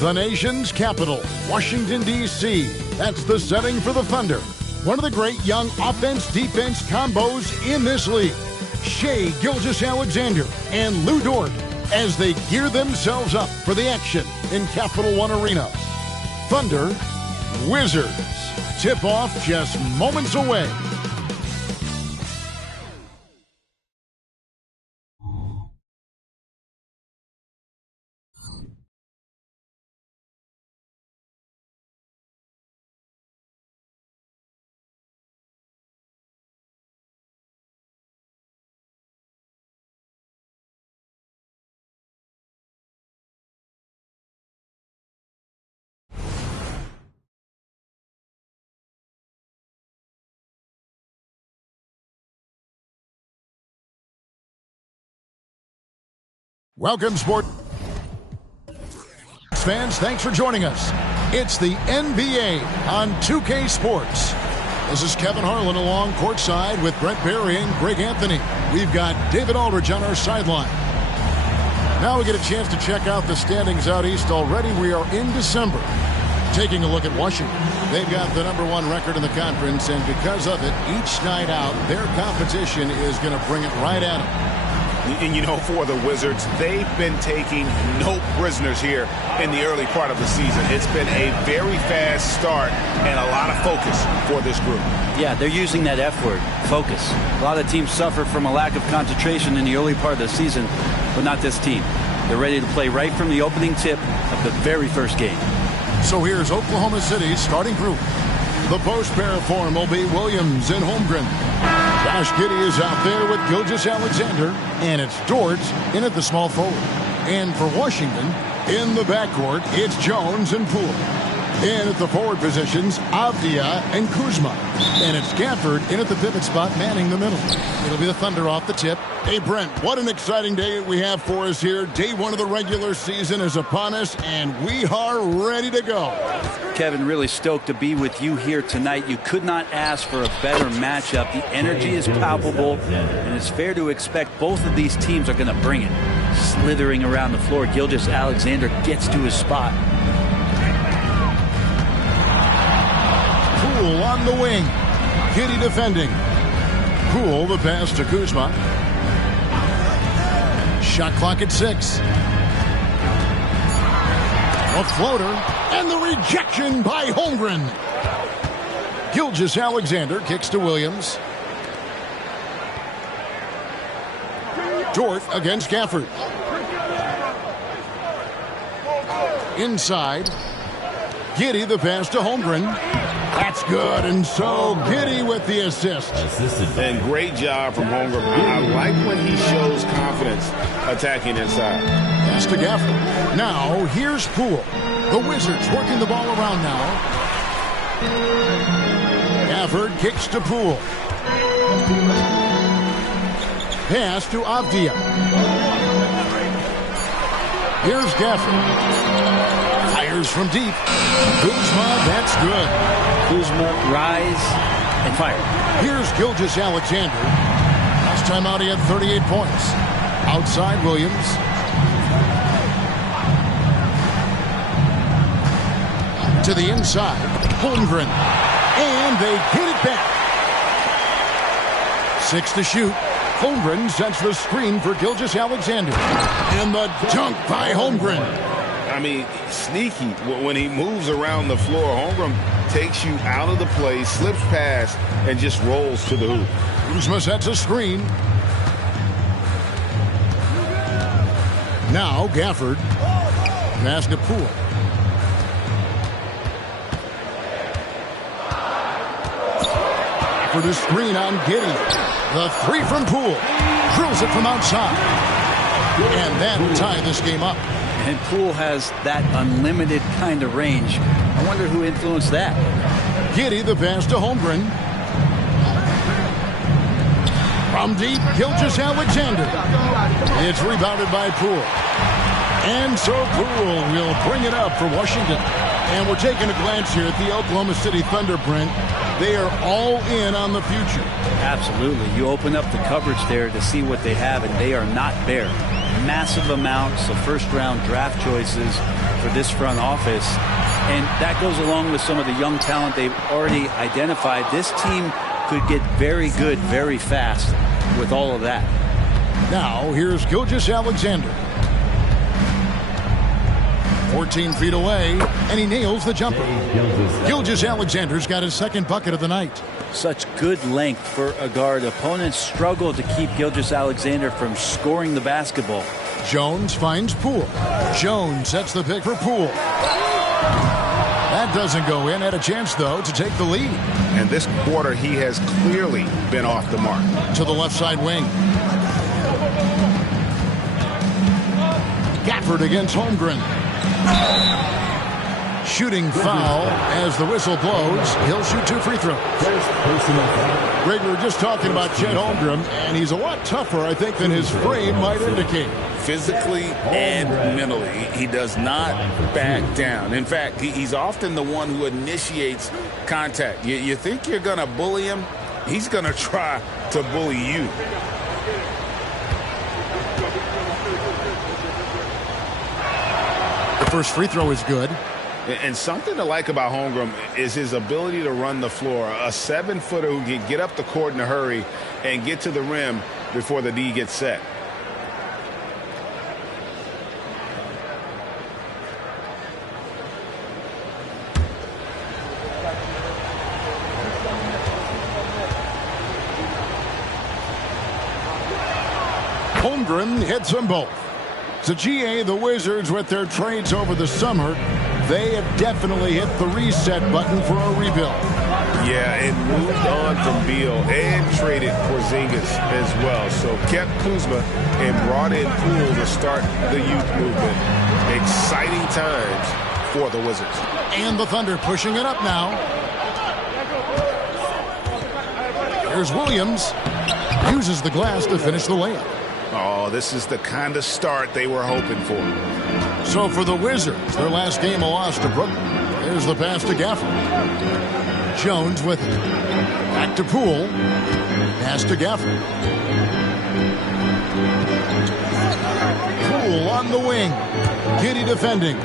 The nation's capital, Washington, D.C. That's the setting for the Thunder. One of the great young offense-defense combos in this league. Shai Gilgeous-Alexander and Lou Dort as they gear themselves up for the action in Capital One Arena. Thunder, Wizards. Tip-off just moments away. Welcome, sports fans. Thanks for joining us. It's the NBA on 2K Sports. This is Kevin Harlan along courtside with Brent Barry and Greg Anthony. We've got David Aldridge on our sideline. Now we get a chance to check out the standings out east already. We are in December. Taking a look at Washington. They've got the #1 record in the conference, and because of it, each night out, their competition is going to bring it right at them. And you know, for the Wizards, they've been taking no prisoners here in the early part of the season. It's been a very fast start and a lot of focus for this group. Yeah, they're using that F word, focus. A lot of teams suffer from a lack of concentration in the early part of the season, but not this team. They're ready to play right from the opening tip of the very first game. So here's Oklahoma City's starting group. The post pair form will be Williams and Holmgren. Josh Giddey is out there with Gilgeous-Alexander, and it's Dort in at the small forward. And for Washington, in the backcourt, it's Jones and Poole. In at the forward positions, Avdia and Kuzma. And it's Gafford in at the pivot spot, manning the middle. It'll be the Thunder off the tip. Hey, Brent, what an exciting day we have for us here. Day 1 of the regular season is upon us, and we are ready to go. Kevin, really stoked to be with you here tonight. You could not ask for a better matchup. The energy is palpable, and it's fair to expect both of these teams are going to bring it. Slithering around the floor, Gilgeous-Alexander gets to his spot. Poole on the wing. Giddey defending. Poole the pass to Kuzma. Shot clock at 6. A floater, and the rejection by Holmgren. Gilgeous-Alexander kicks to Williams. Dort against Gafford. Inside. Giddey the pass to Holmgren. That's good, and so Giddey with the assist. And great job from Holmgren. I like when he shows confidence attacking inside. Pass to Gafford. Now, here's Poole. The Wizards working the ball around now. Gafford kicks to Poole. Pass to Avdia. Here's Gafford. Fires from deep. Kuzma, that's good. Kuzma, rise, and fire. Here's Gilgeous-Alexander. Last time out, he had 38 points. Outside, Williams. To the inside, Holmgren. And they get it back. 6 to shoot. Holmgren sets the screen for Gilgeous-Alexander. And the dunk by Holmgren. I mean, sneaky. When he moves around the floor, Holmgren takes you out of the play, slips past, and just rolls to the hoop. Kuzma sets a screen. Now Gafford. Pass to Poole. For the screen on Giddey. The 3 from Poole. Drills it from outside. And that will tie this game up. And Poole has that unlimited kind of range. I wonder who influenced that. Giddey the pass to Holmgren. From deep, Gilgeous-Alexander. It's rebounded by Poole. And so Poole will bring it up for Washington. And we're taking a glance here at the Oklahoma City Thunder, Brent. They are all in on the future. Absolutely. You open up the coverage there to see what they have, and they are not bare. massive amounts of first-round draft choices for this front office. And that goes along with some of the young talent they've already identified. This team could get very good very fast with all of that. Now, here's Gilgeous-Alexander. 14 feet away, and he nails the jumper. Gilgeous-Alexander's got his second bucket of the night. Such good length for a guard. Opponents struggle to keep Gilgeous-Alexander from scoring the basketball. Jones finds Poole. Jones sets the pick for Poole. That doesn't go in. Had a chance, though, to take the lead. And this quarter, he has clearly been off the mark. To the left side wing. Gafford against Holmgren. Shooting foul as the whistle blows. He'll shoot 2 free throws. Greg, we were just talking about Chet Holmgren, and he's a lot tougher, I think, than his frame might indicate. Physically and mentally, he does not back down. In fact, he's often the one who initiates contact. You think you're going to bully him? He's going to try to bully you. The first free throw is good. And something to like about Holmgren is his ability to run the floor. A 7-footer who can get up the court in a hurry and get to the rim before the D gets set. Holmgren hits them both. So GA, the Wizards, with their trades over the summer, they have definitely hit the reset button for a rebuild. Yeah, it moved on from Beal and traded Porzingis as well. So kept Kuzma and brought in Poole to start the youth movement. Exciting times for the Wizards. And the Thunder pushing it up now. Here's Williams. Uses the glass to finish the layup. Oh, this is the kind of start they were hoping for. So for the Wizards, their last game a loss to Brooklyn. There's the pass to Gafford. Jones with it. Back to Poole. Pass to Gafford. Poole on the wing. Giddey defending.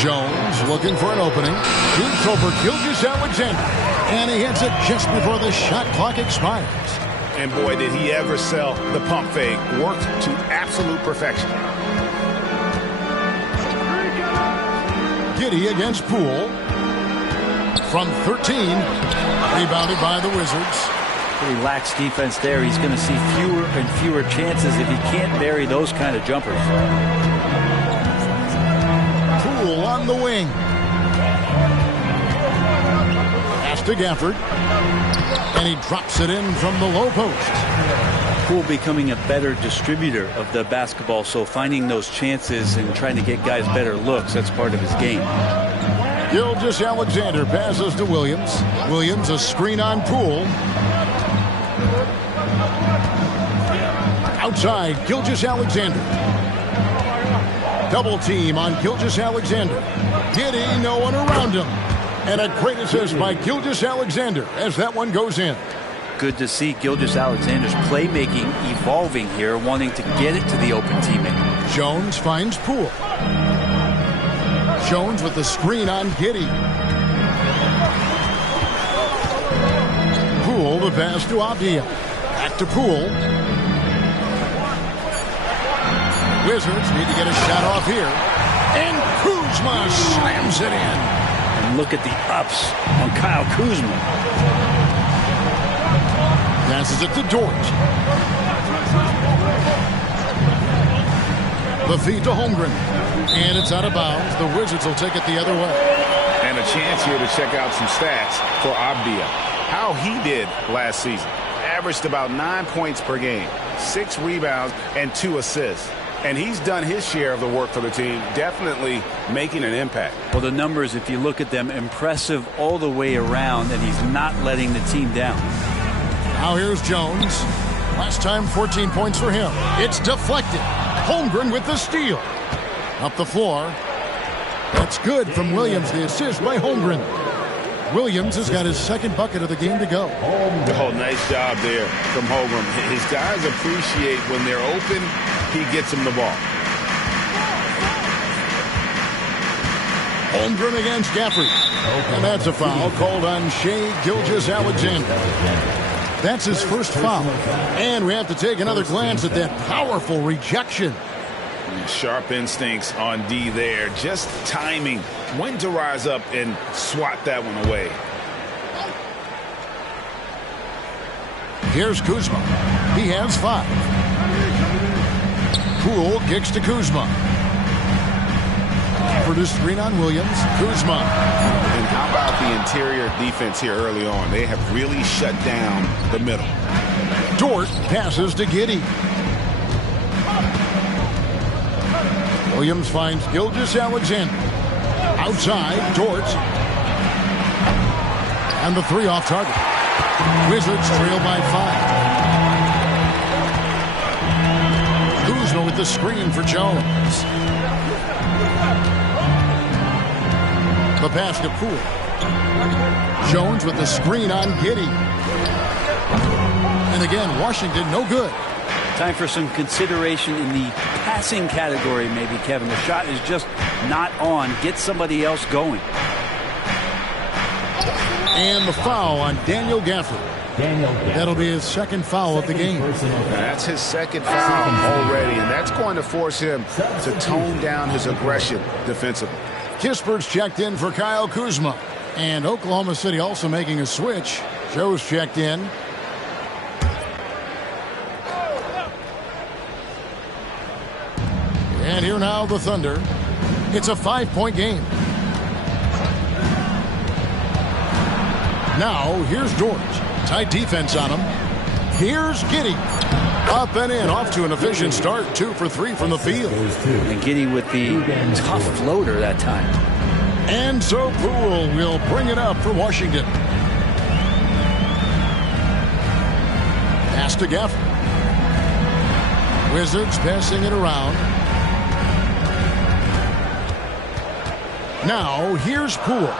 Jones looking for an opening. Shoots over Gilgeous-Alexander. And he hits it just before the shot clock expires. And boy, did he ever sell the pump fake. Worked to absolute perfection. Giddey against Poole. From 13. Rebounded by the Wizards. Pretty lax defense there. He's going to see fewer and fewer chances if he can't bury those kind of jumpers. Poole on the wing. Pass to Gafford. And he drops it in from the low post. Poole becoming a better distributor of the basketball, so finding those chances and trying to get guys better looks, that's part of his game. Gilgeous-Alexander passes to Williams. Williams a screen on Poole. Outside, Gilgeous-Alexander. Double team on Gilgeous-Alexander. Giddey, no one around him. And a great assist by Gilgeous-Alexander as that one goes in. Good to see Gilgeous-Alexander's playmaking evolving here, wanting to get it to the open teammate. Jones finds Poole. Jones with the screen on Giddey. Poole the pass to Abdia. Back to Poole. Wizards need to get a shot off here. And Kuzma slams it in. And look at the ups on Kyle Kuzma. Passes it to Dort. The feed to Holmgren. And it's out of bounds. The Wizards will take it the other way. And a chance here to check out some stats for Abdia. How he did last season. Averaged about 9 points per game, 6 rebounds, and 2 assists. And he's done his share of the work for the team, definitely making an impact. Well, the numbers, if you look at them, impressive all the way around, and he's not letting the team down. Now here's Jones. Last time, 14 points for him. It's deflected. Holmgren with the steal. Up the floor. That's good from Williams, the assist by Holmgren. Williams has got his second bucket of the game to go. Oh, nice job there from Holmgren. His guys appreciate when they're open, he gets them the ball. Holmgren against Gafford. And that's a foul called on Shai Gilgeous-Alexander. That's his first foul. And we have to take another glance at that powerful rejection. Sharp instincts on D there. Just timing when to rise up and swat that one away. Here's Kuzma. He has 5. Poole kicks to Kuzma. For the screen on Williams. Kuzma. And how about the interior defense here early on? They have really shut down the middle. Dort passes to Giddey. Williams finds Gilgeous-Alexander. Outside, Dort. And the 3 off target. Wizards trail by 5. Kuzma with the screen for Jones. The pass to Poole. Jones with the screen on Giddey. And again, Washington no good. Time for some consideration in the passing category, maybe, Kevin. The shot is just not on. Get somebody else going. And the foul on Daniel Gafford. That'll be his second foul of the game. That's his second foul already, and that's going to force him to tone down his aggression defensively. Kispert's checked in for Kyle Kuzma. And Oklahoma City also making a switch. Joe's checked in. And here now the Thunder. It's a 5-point game. Now here's Dort. Tight defense on him. Here's Giddey. Up and in, off to an efficient start. 2 for 3 from the field. And Giddey with the tough floater that time. And so Poole will bring it up for Washington. Pass to Gafford. Wizards passing it around. Now here's Poole,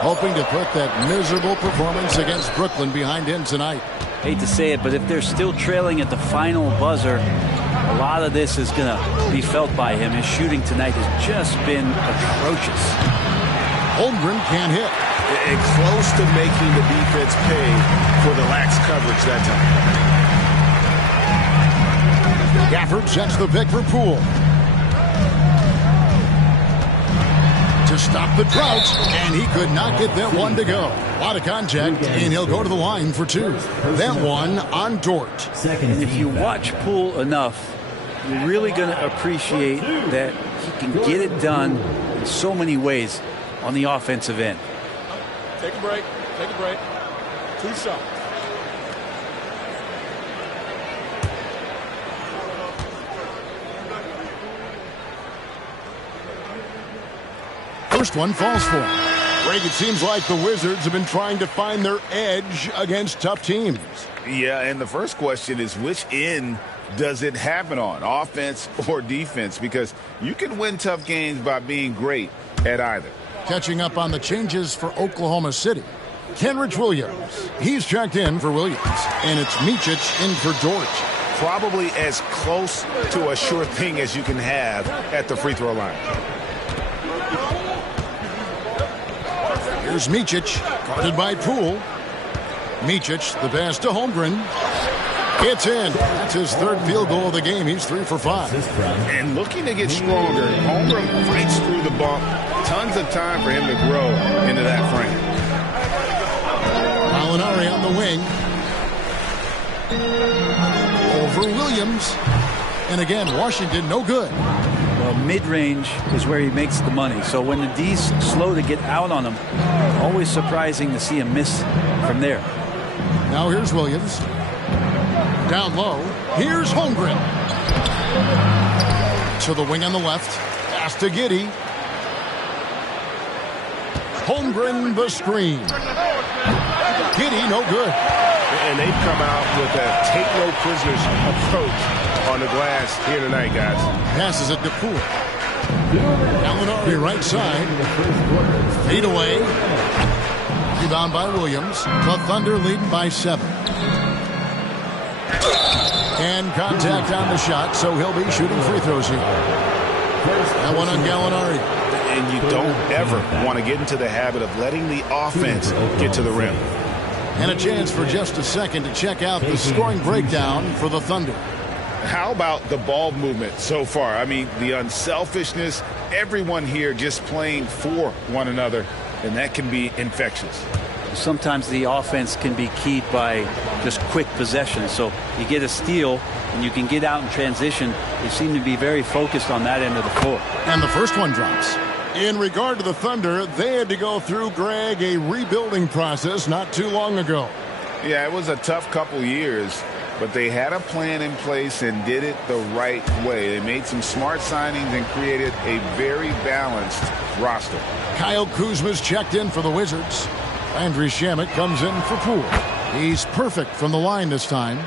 hoping to put that miserable performance against Brooklyn behind him tonight. Hate to say it, but if they're still trailing at the final buzzer, a lot of this is going to be felt by him. His shooting tonight has just been atrocious. Holmgren can't hit. And close to making the defense pay for the lax coverage that time. Gafford sets the pick for Poole. To stop the drought, and he could not get that one to go. A lot of contact, and he'll go to the line for 2. That one on Dort. And if you watch Poole enough, you're really going to appreciate that he can get it done in so many ways on the offensive end. Take a break. Take a break. 2 shots. First one falls for him. Greg, it seems like the Wizards have been trying to find their edge against tough teams. Yeah, and the first question is, which end does it happen on, offense or defense? Because you can win tough games by being great at either. Catching up on the changes for Oklahoma City. Kenrich Williams. He's checked in for Williams. And it's Micic in for Dort. Probably as close to a sure thing as you can have at the free throw line. Here's Micic, guarded by Poole. Micic, the pass to Holmgren. It's in. That's his 3rd field goal of the game. He's 3 for 5. And looking to get stronger, Holmgren fights through the bump. Tons of time for him to grow into that frame. Molinari on the wing. Over Williams. And again, Washington no good. Well, mid-range is where he makes the money. So when the D's slow to get out on him, always surprising to see him miss from there. Now here's Williams. Down low. Here's Holmgren. To the wing on the left. Pass to Giddey. Holmgren the screen. Giddey no good. And they've come out with a take no prisoners approach on the glass here tonight, guys. Passes it to Poole. Gallinari right side. Fade away. Rebound by Williams. The Thunder leading by 7. And contact on the shot, so he'll be shooting free throws here. That one on Gallinari. And you don't ever want to get into the habit of letting the offense get to the rim. And a chance for just a second to check out the scoring breakdown for the Thunder. How about the ball movement so far? I mean, the unselfishness, everyone here just playing for one another, and that can be infectious. Sometimes the offense can be keyed by just quick possession. So you get a steal and you can get out in transition. They seem to be very focused on that end of the floor. And the first one drops. In regard to the Thunder, they had to go through, Greg, a rebuilding process not too long ago. Yeah, it was a tough couple years, but they had a plan in place and did it the right way. They made some smart signings and created a very balanced roster. Kyle Kuzma's checked in for the Wizards. Andrew Shamet comes in for Poole. He's perfect from the line this time.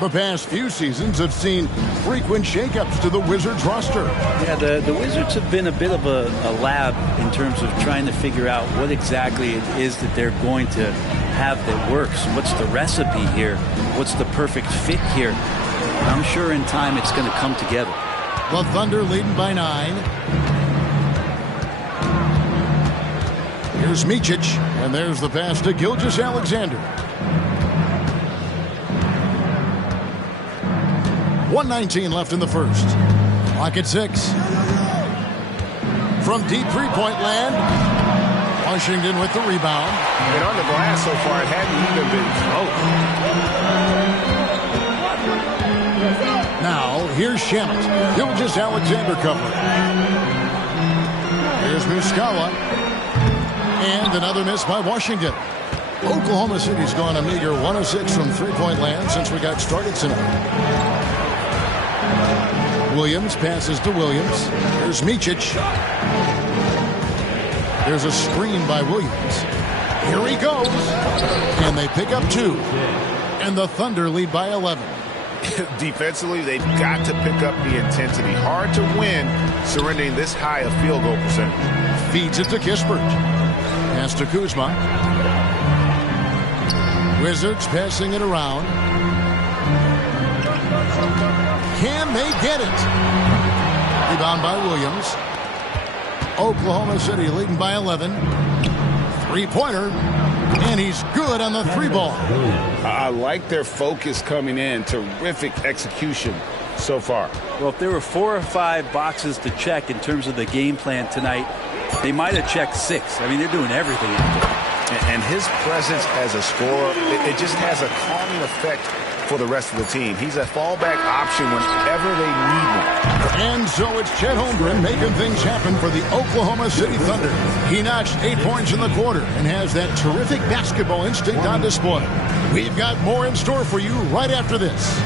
The past few seasons have seen frequent shakeups to the Wizards roster. Yeah, the Wizards have been a bit of a lab in terms of trying to figure out what exactly it is that they're going to have that works. What's the recipe here? What's the perfect fit here? I'm sure in time it's going to come together. The Thunder leading by 9. Here's Micic, and there's the pass to Gilgeous-Alexander. 1:19 left in the first. Clock at 6. From deep three-point land, Washington with the rebound. And on the glass so far, it hadn't even been close. Now, here's Shamet. Gilgeous-Alexander covering. Here's Muscala. And another miss by Washington. Oklahoma City's gone a meager 1 of 6 from three-point land since we got started tonight. Williams passes to Williams. Here's Micic. There's a screen by Williams. Here he goes. And they pick up 2. And the Thunder lead by 11. Defensively, they've got to pick up the intensity. Hard to win surrendering this high a field goal percentage. Feeds it to Kispert. Pass to Kuzma. Wizards passing it around. Can they get it? Rebound by Williams. Oklahoma City leading by 11. Three-pointer. And he's good on the 3-ball. I like their focus coming in. Terrific execution so far. Well, if there were 4 or 5 boxes to check in terms of the game plan tonight, they might have checked 6. I mean, they're doing everything out there. And his presence as a scorer, it just has a calming effect for the rest of the team. He's a fallback option whenever they need one. And so it's Chet Holmgren making things happen for the Oklahoma City Thunder. He notched 8 points in the quarter and has that terrific basketball instinct on display. We've got more in store for you right after this.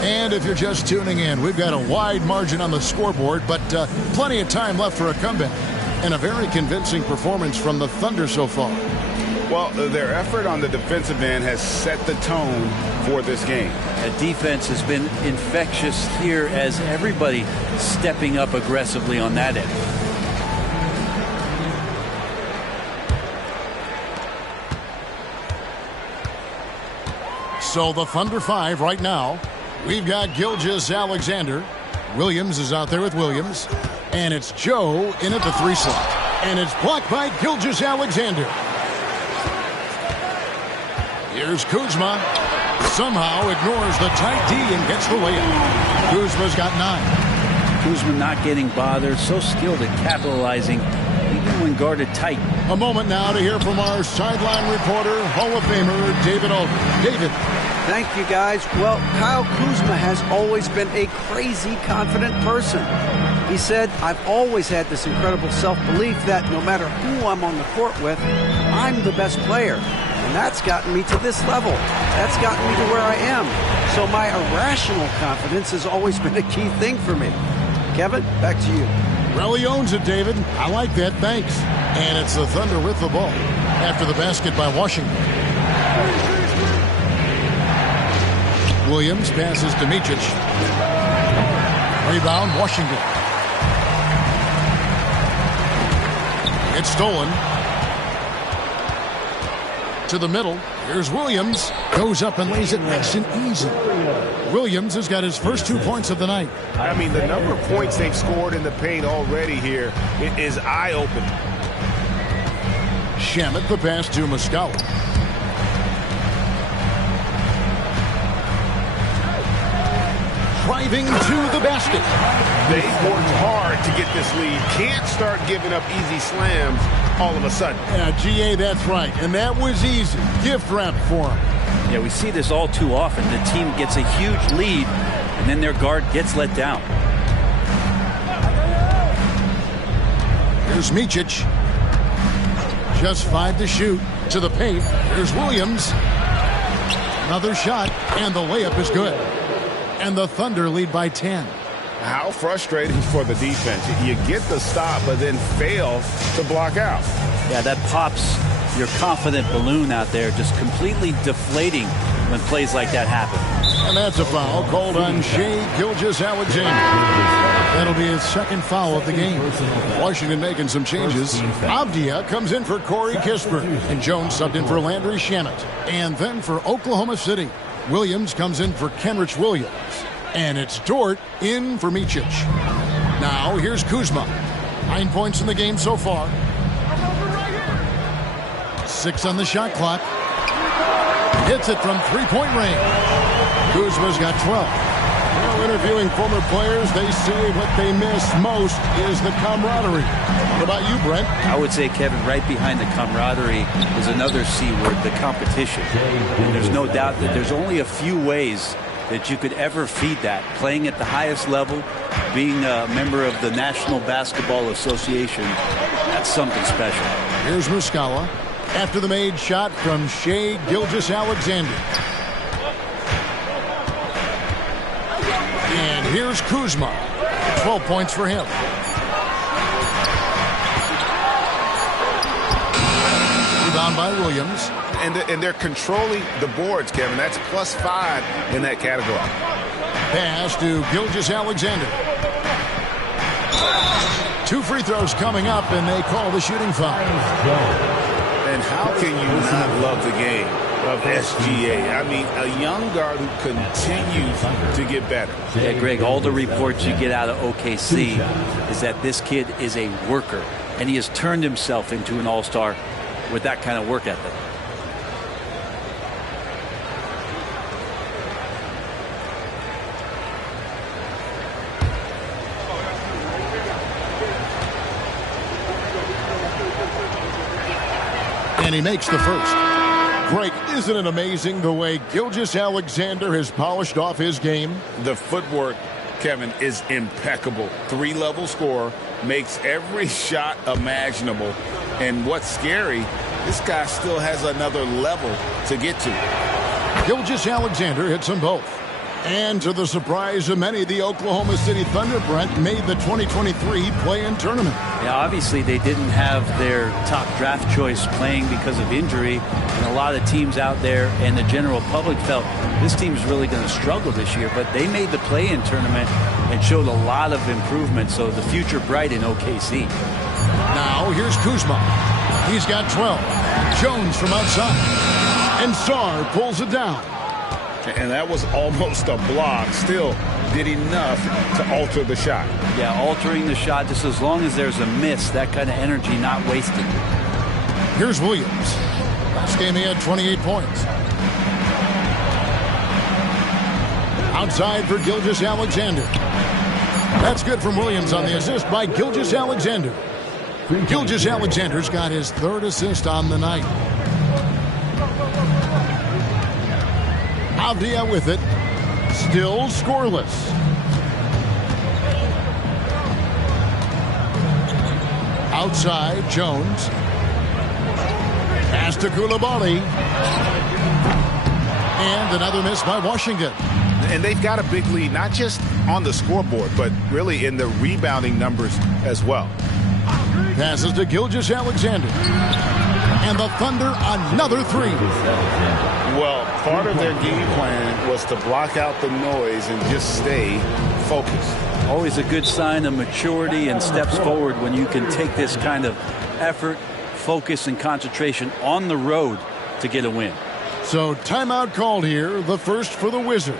And if you're just tuning in, we've got a wide margin on the scoreboard, but plenty of time left for a comeback. And a very convincing performance from the Thunder so far. Well, their effort on the defensive end has set the tone for this game. The defense has been infectious here as everybody stepping up aggressively on that end. So the Thunder 5 right now. We've got Gilgeous-Alexander. Williams is out there with Williams. And it's Joe in at the 3 slot. And it's blocked by Gilgeous-Alexander. Here's Kuzma. Somehow ignores the tight D and gets the layup. Kuzma's got 9. Kuzma not getting bothered. So skilled at capitalizing, even when guarded tight. A moment now to hear from our sideline reporter, Hall of Famer David Aldridge. David. Thank you, guys. Well, Kyle Kuzma has always been a crazy confident person. He said, "I've always had this incredible self-belief that no matter who I'm on the court with, I'm the best player. And that's gotten me to this level. That's gotten me to where I am. So my irrational confidence has always been a key thing for me." Kevin, back to you. Really owns it, David. I like that. Thanks. And it's the Thunder with the ball after the basket by Washington. Williams passes to Micic. Rebound, Washington. It's stolen. To the middle. Here's Williams. Goes up and lays it nice and easy. Williams has got his first 2 points of the night. I mean, the number of points they've scored in the paint already here is eye-opening. Shamet the pass to Muscala. Driving to the basket. They've worked hard to get this lead. Can't start giving up easy slams all of a sudden. Yeah, GA, that's right. And that was easy. Gift wrap for him. Yeah, we see this all too often. The team gets a huge lead, and then their guard gets let down. Here's Micic. Just 5 to shoot. To the paint. Here's Williams. Another shot, and the layup is good. And the Thunder lead by 10. How frustrating for the defense. You get the stop, but then fail to block out. Yeah, that pops your confident balloon out there, just completely deflating when plays like that happen. And that's a foul called on Shai Gilgeous-Alexander. That'll be his second foul of the game. Washington making some changes. Avdia comes in for Corey Kispert, and Jones subbed in for Landry Shamet. And then for Oklahoma City, Williams comes in for Kenrich Williams. And it's Dort in for Micic. Now here's Kuzma. 9 points in the game so far. 6 on the shot clock. Hits it from three-point range. Kuzma's got 12. Well, interviewing former players, they say what they miss most is the camaraderie. What about you, Brent? I would say, Kevin, right behind the camaraderie is another C word, the competition. And there's no doubt that there's only a few ways that you could ever feed that. Playing at the highest level, being a member of the National Basketball Association, that's something special. Here's Muscala after the made shot from Shai Gilgeous-Alexander. And here's Kuzma. 12 points for him. Rebound by Williams. And they're controlling the boards, Kevin. That's +5 in that category. Pass to Gilgeous-Alexander. 2 free throws coming up, and they call the shooting foul. And how can you not love the game of SGA? I mean, a young guard who continues to get better. Yeah, Greg, all the reports you get out of OKC is that this kid is a worker, and he has turned himself into an all-star with that kind of work ethic. And he makes the first. Greg, isn't it amazing the way Gilgeous-Alexander has polished off his game? The footwork, Kevin, is impeccable. 3-level scorer, makes every shot imaginable. And what's scary, this guy still has another level to get to. Gilgeous-Alexander hits them both. And to the surprise of many, the Oklahoma City Thunder, Brent, made the 2023 play-in tournament. Yeah, obviously they didn't have their top draft choice playing because of injury. And a lot of teams out there and the general public felt this team's really going to struggle this year. But they made the play-in tournament and showed a lot of improvement. So the future bright in OKC. Now here's Kuzma. He's got 12. Jones from outside. And Sarr pulls it down. And that was almost a block. Still did enough to alter the shot. Yeah, altering the shot just as long as there's a miss, that kind of energy not wasted. Here's Williams. Last game he had 28 points. Outside for Gilgeous-Alexander. That's good from Williams on the assist by Gilgeous-Alexander. Gilgeous-Alexander's got his 3rd assist on the night. Avdia with it. Still scoreless. Outside, Jones. Pass to Koulibaly. And another miss by Washington. And they've got a big lead, not just on the scoreboard, but really in the rebounding numbers as well. Passes to Gilgeous-Alexander. And the Thunder, another three. Well, part of their game plan was to block out the noise and just stay focused. Always a good sign of maturity and steps forward when you can take this kind of effort, focus, and concentration on the road to get a win. So timeout called here, the first for the Wizards.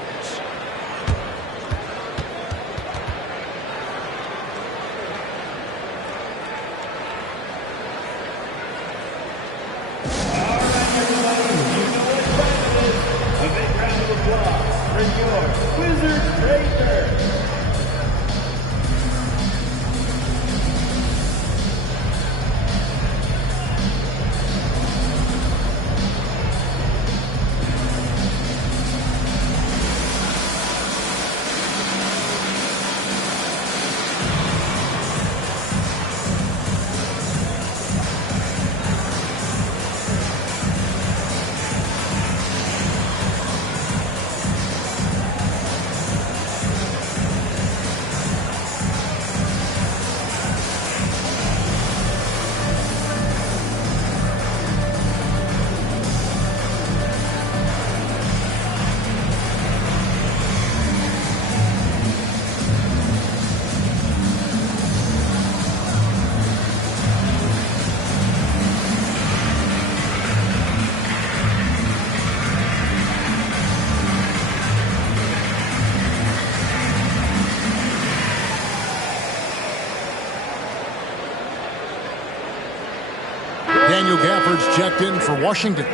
Daniel Gafford's checked in for Washington.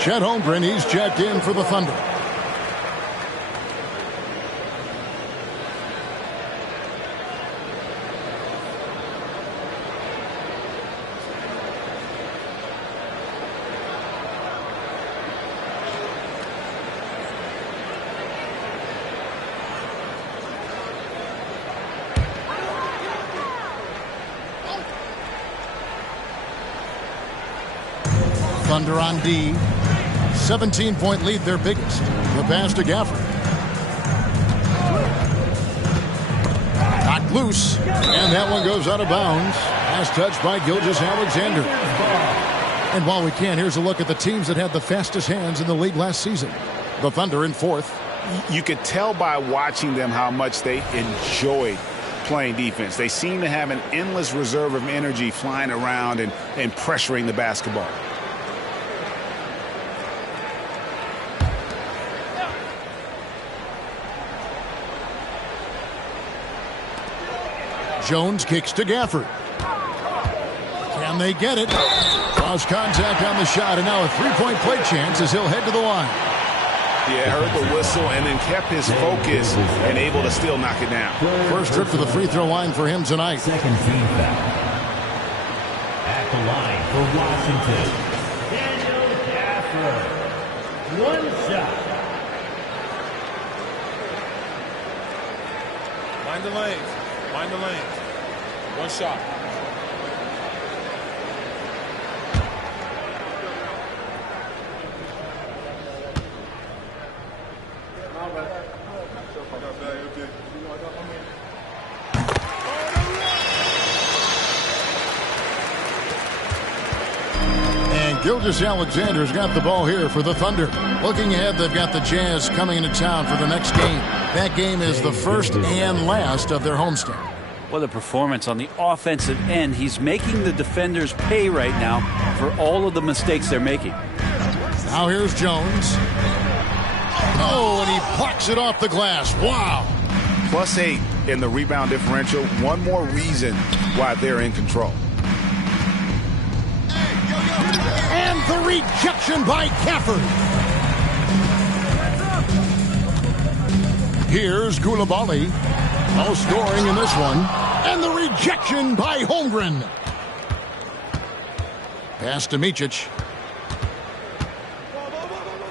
Chet Holmgren, he's checked in for the Thunder. Thunder on D. 17-point lead, their biggest. The pass to Gafford. Knocked loose. And that one goes out of bounds. Pass touched by Gilgeous-Alexander. And while we can, here's a look at the teams that had the fastest hands in the league last season. The Thunder in fourth. You could tell by watching them how much they enjoyed playing defense. They seem to have an endless reserve of energy flying around and pressuring the basketball. Jones kicks to Gafford. Can they get it? Cross contact on the shot, and now a three-point play chance as he'll head to the line. Yeah, heard the whistle and then kept his focus and able to still knock it down. First trip to the free throw line for him tonight. Second team foul. At the line for Washington, Daniel Gafford. One shot. Mind the lanes. Mind the lanes. One shot. And Gilgeous-Alexander's got the ball here for the Thunder. Looking ahead, they've got the Jazz coming into town for the next game. That game is the first and last of their homestand. What a performance on the offensive end. He's making the defenders pay right now for all of the mistakes they're making. Now here's Jones. Oh, and he plucks it off the glass. Wow. +8 in the rebound differential. One more reason why they're in control. And the rejection by Gafford. Here's Koulibaly. No scoring in this one. And the rejection by Holmgren. Pass to Micic.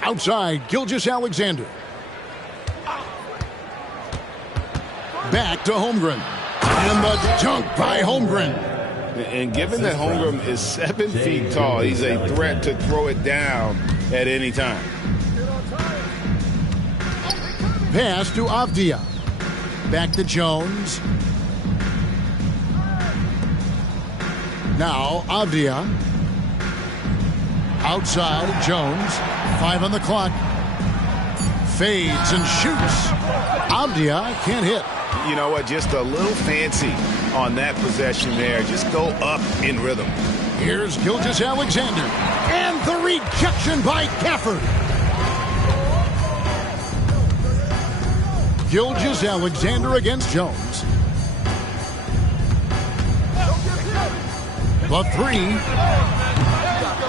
Outside, Gilgeous-Alexander. Back to Holmgren. And the dunk by Holmgren. And given that Holmgren is 7 feet tall, he's a threat to throw it down at any time. Pass to Avdia. Back to Jones. Now Avdia. Outside, Jones. 5 on the clock. Fades and shoots. Avdia can't hit. You know what? Just a little fancy on that possession there. Just go up in rhythm. Here's Gilgeous-Alexander. And the rejection by Gafford. Gilgeous-Alexander against Jones. The 3.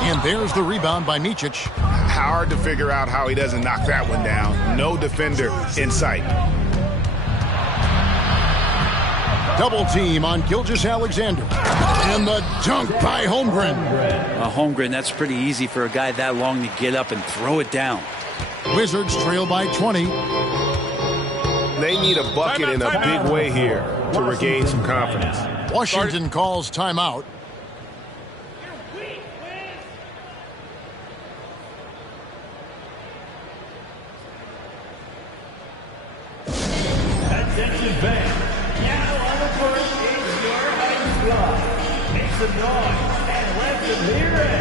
And there's the rebound by Micic. Hard to figure out how he doesn't knock that one down. No defender in sight. Double team on Gilgeous-Alexander. And the dunk by Holmgren. Holmgren, that's pretty easy for a guy that long to get up and throw it down. Wizards trail by 20. They need a bucket in a big way here to regain some confidence. Washington calls timeout. Attention fans, now on the court is your high squad. Make some noise and let them hear it.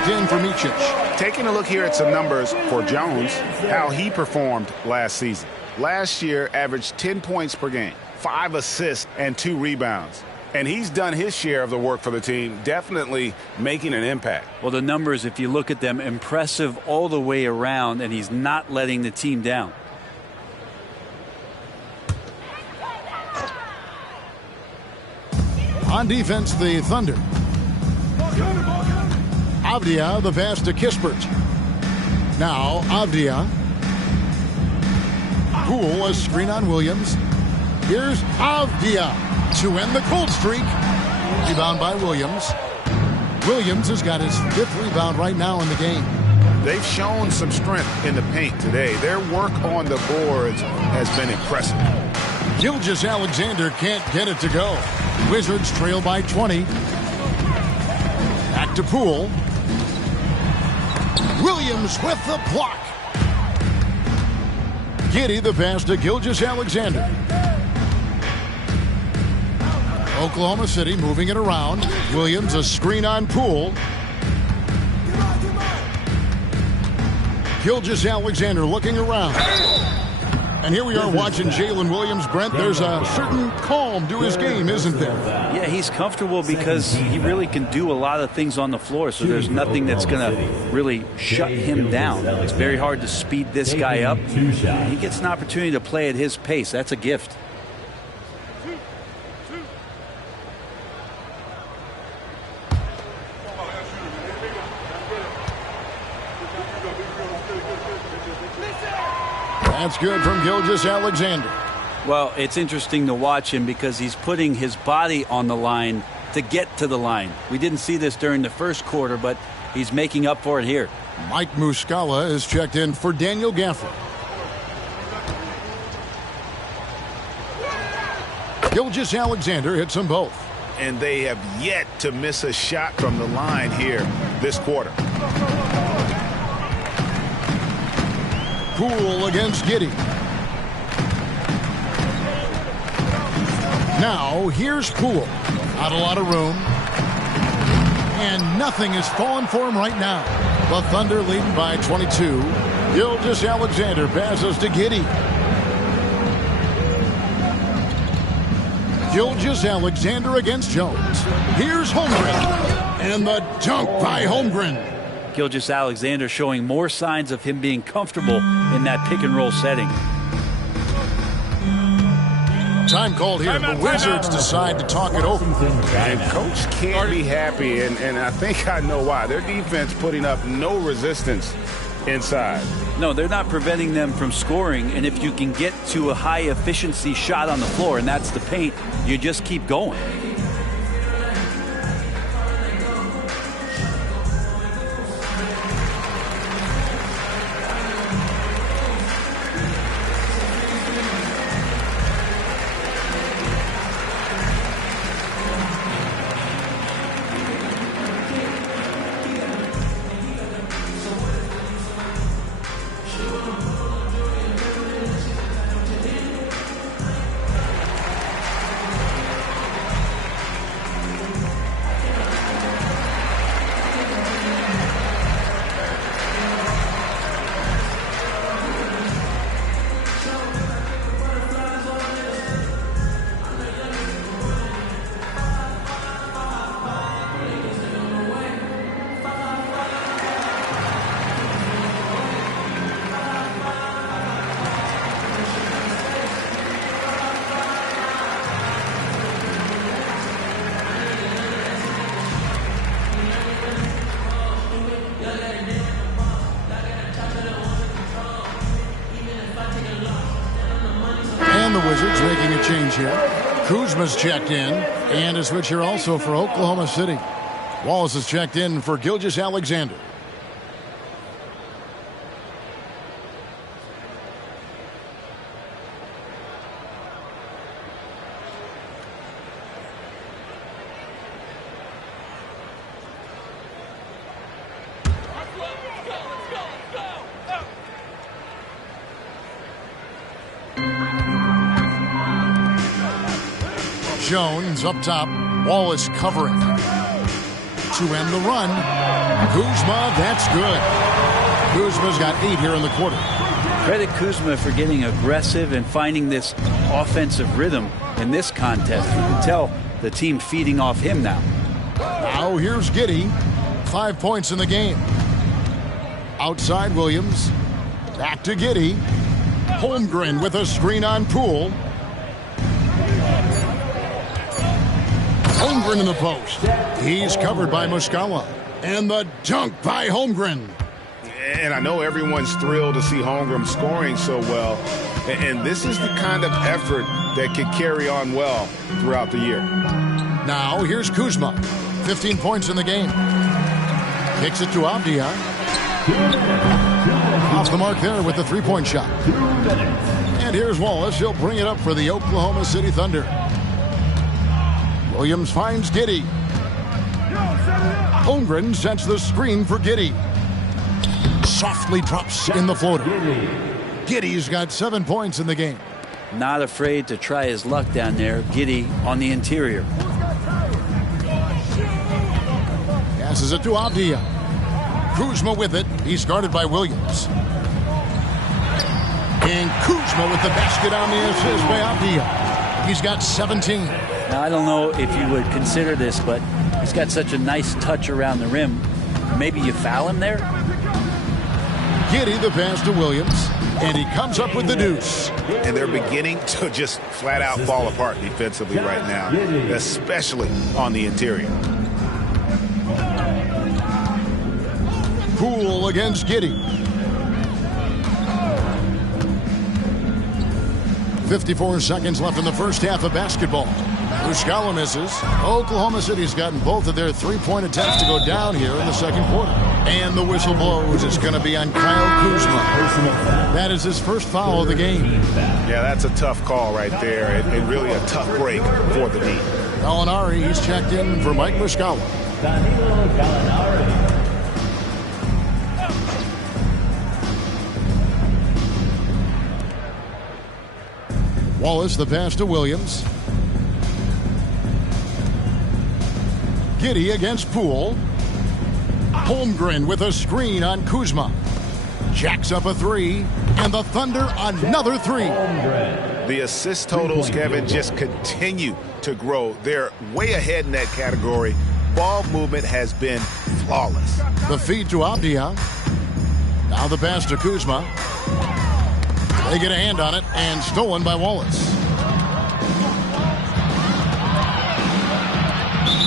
In for Micic. Taking a look here at some numbers for Jones, how he performed last season. Last year, averaged 10 points per game, 5 assists, and 2 rebounds. And he's done his share of the work for the team, definitely making an impact. Well, the numbers, if you look at them, impressive all the way around, and he's not letting the team down. On defense, the Thunder. Avdia, the pass to Kispert. Now Avdia. Poole, a screen on Williams. Here's Avdia to end the cold streak. Rebound by Williams. Williams has got his 5th rebound right now in the game. They've shown some strength in the paint today. Their work on the boards has been impressive. Gilgeous-Alexander can't get it to go. Wizards trail by 20. Back to Poole. Williams with the block. Giddey the pass to Gilgeous-Alexander. Oklahoma City moving it around. Williams a screen on Poole. Gilgeous-Alexander looking around. And here we are watching Jalen Williams, Brent. There's a certain calm to his game, isn't there? Yeah, he's comfortable because he really can do a lot of things on the floor, so there's nothing that's going to really shut him down. It's very hard to speed this guy up. He gets an opportunity to play at his pace. That's a gift. That's good from Gilgeous-Alexander. Well, it's interesting to watch him because he's putting his body on the line to get to the line. We didn't see this during the first quarter, but he's making up for it here. Mike Muscala is checked in for Daniel Gafford. Gilgeous-Alexander hits them both. And they have yet to miss a shot from the line here this quarter. Poole against Giddey. Now, here's Poole. Not a lot of room. And nothing is falling for him right now. The Thunder leading by 22. Gilgeous-Alexander passes to Giddey. Gilgeous-Alexander against Jones. Here's Holmgren. And the dunk by Holmgren. Gilgeous-Alexander showing more signs of him being comfortable in that pick-and-roll setting. Time called here. The Wizards decide to talk it over. And Coach can't be happy, and I think I know why. Their defense putting up no resistance inside. No, they're not preventing them from scoring, and if you can get to a high-efficiency shot on the floor, and that's the paint, you just keep going. The Wizards making a change here. Kuzma's checked in, and a switch here also for Oklahoma City. Wallace is checked in for Gilgeous-Alexander. Jones up top. Wallace covering. To end the run. Kuzma, that's good. Kuzma's got 8 here in the quarter. Credit Kuzma for getting aggressive and finding this offensive rhythm in this contest. You can tell the team feeding off him now. Now here's Giddey. 5 points in the game. Outside Williams. Back to Giddey. Holmgren with a screen on Poole. Holmgren in the post. He's covered by Muscala. And the dunk by Holmgren. And I know everyone's thrilled to see Holmgren scoring so well. And this is the kind of effort that could carry on well throughout the year. Now here's Kuzma. 15 points in the game. Kicks it to Avdia. Off the mark there with the three-point shot. And here's Wallace. He'll bring it up for the Oklahoma City Thunder. Williams finds Giddey. Holmgren sets the screen for Giddey. Softly drops in the floater. Giddey's got 7 points in the game. Not afraid to try his luck down there. Giddey on the interior. Passes it to Avdia. Kuzma with it. He's guarded by Williams. And Kuzma with the basket on the assist by Avdia. He's got 17. Now, I don't know if you would consider this, but he's got such a nice touch around the rim. Maybe you foul him there? Giddey the pass to Williams, and he comes up with the deuce. And they're beginning to just flat out fall apart defensively right now, especially on the interior. Poole against Giddey. 54 seconds left in the first half of basketball. Muscala misses. Oklahoma City's gotten both of their three-point attempts to go down here in the second quarter. And the whistle blows. It's going to be on Kyle Kuzma. That is his first foul of the game. Yeah, that's a tough call right there, and really a tough break for the D. Gallinari, he's checked in for Mike Muscala. Danilo Gallinari. Wallace the pass to Williams. Giddey against Poole. Holmgren with a screen on Kuzma. Jacks up a three, and the Thunder another three. The assist totals, Kevin, just continue to grow. They're way ahead in that category. Ball movement has been flawless. The feed to Abdia. Now the pass to Kuzma. They get a hand on it, and stolen by Wallace.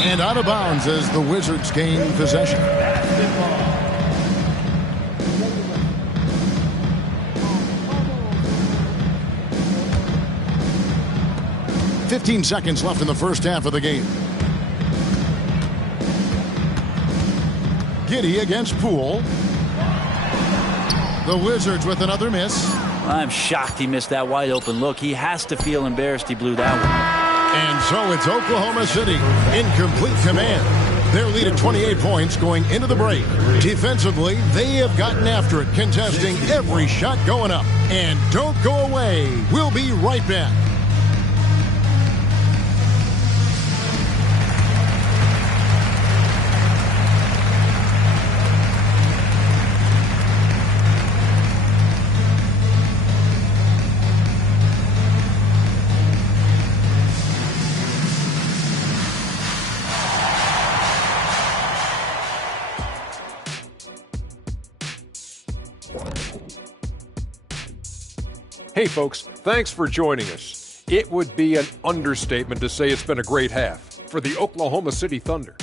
And out of bounds as the Wizards gain possession. 15 seconds left in the first half of the game. Giddey against Poole. The Wizards with another miss. I'm shocked he missed that wide open look. He has to feel embarrassed he blew that one. And so it's Oklahoma City in complete command. Their lead at 28 points going into the break. Defensively, they have gotten after it, contesting every shot going up. And don't go away. We'll be right back. Hey folks, thanks for joining us. It would be an understatement to say it's been a great half for the Oklahoma City Thunder.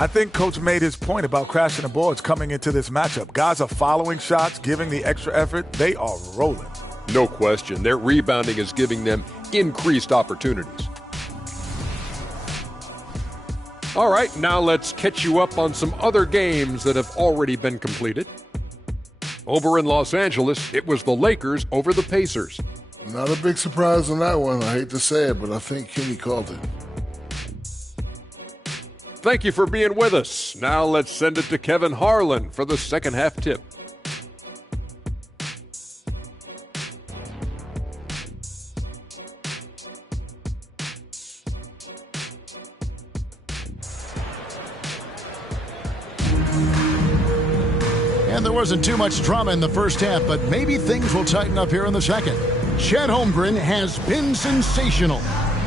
I think Coach made his point about crashing the boards coming into this matchup. Guys are following shots, giving the extra effort. They are rolling. No question, their rebounding is giving them increased opportunities. All right, now let's catch you up on some other games that have already been completed. Over in Los Angeles, it was the Lakers over the Pacers. Not a big surprise on that one. I hate to say it, but I think Kenny called it. Thank you for being with us. Now let's send it to Kevin Harlan for the second half tip. And there wasn't too much drama in the first half, but maybe things will tighten up here in the second. Chet Holmgren has been sensational.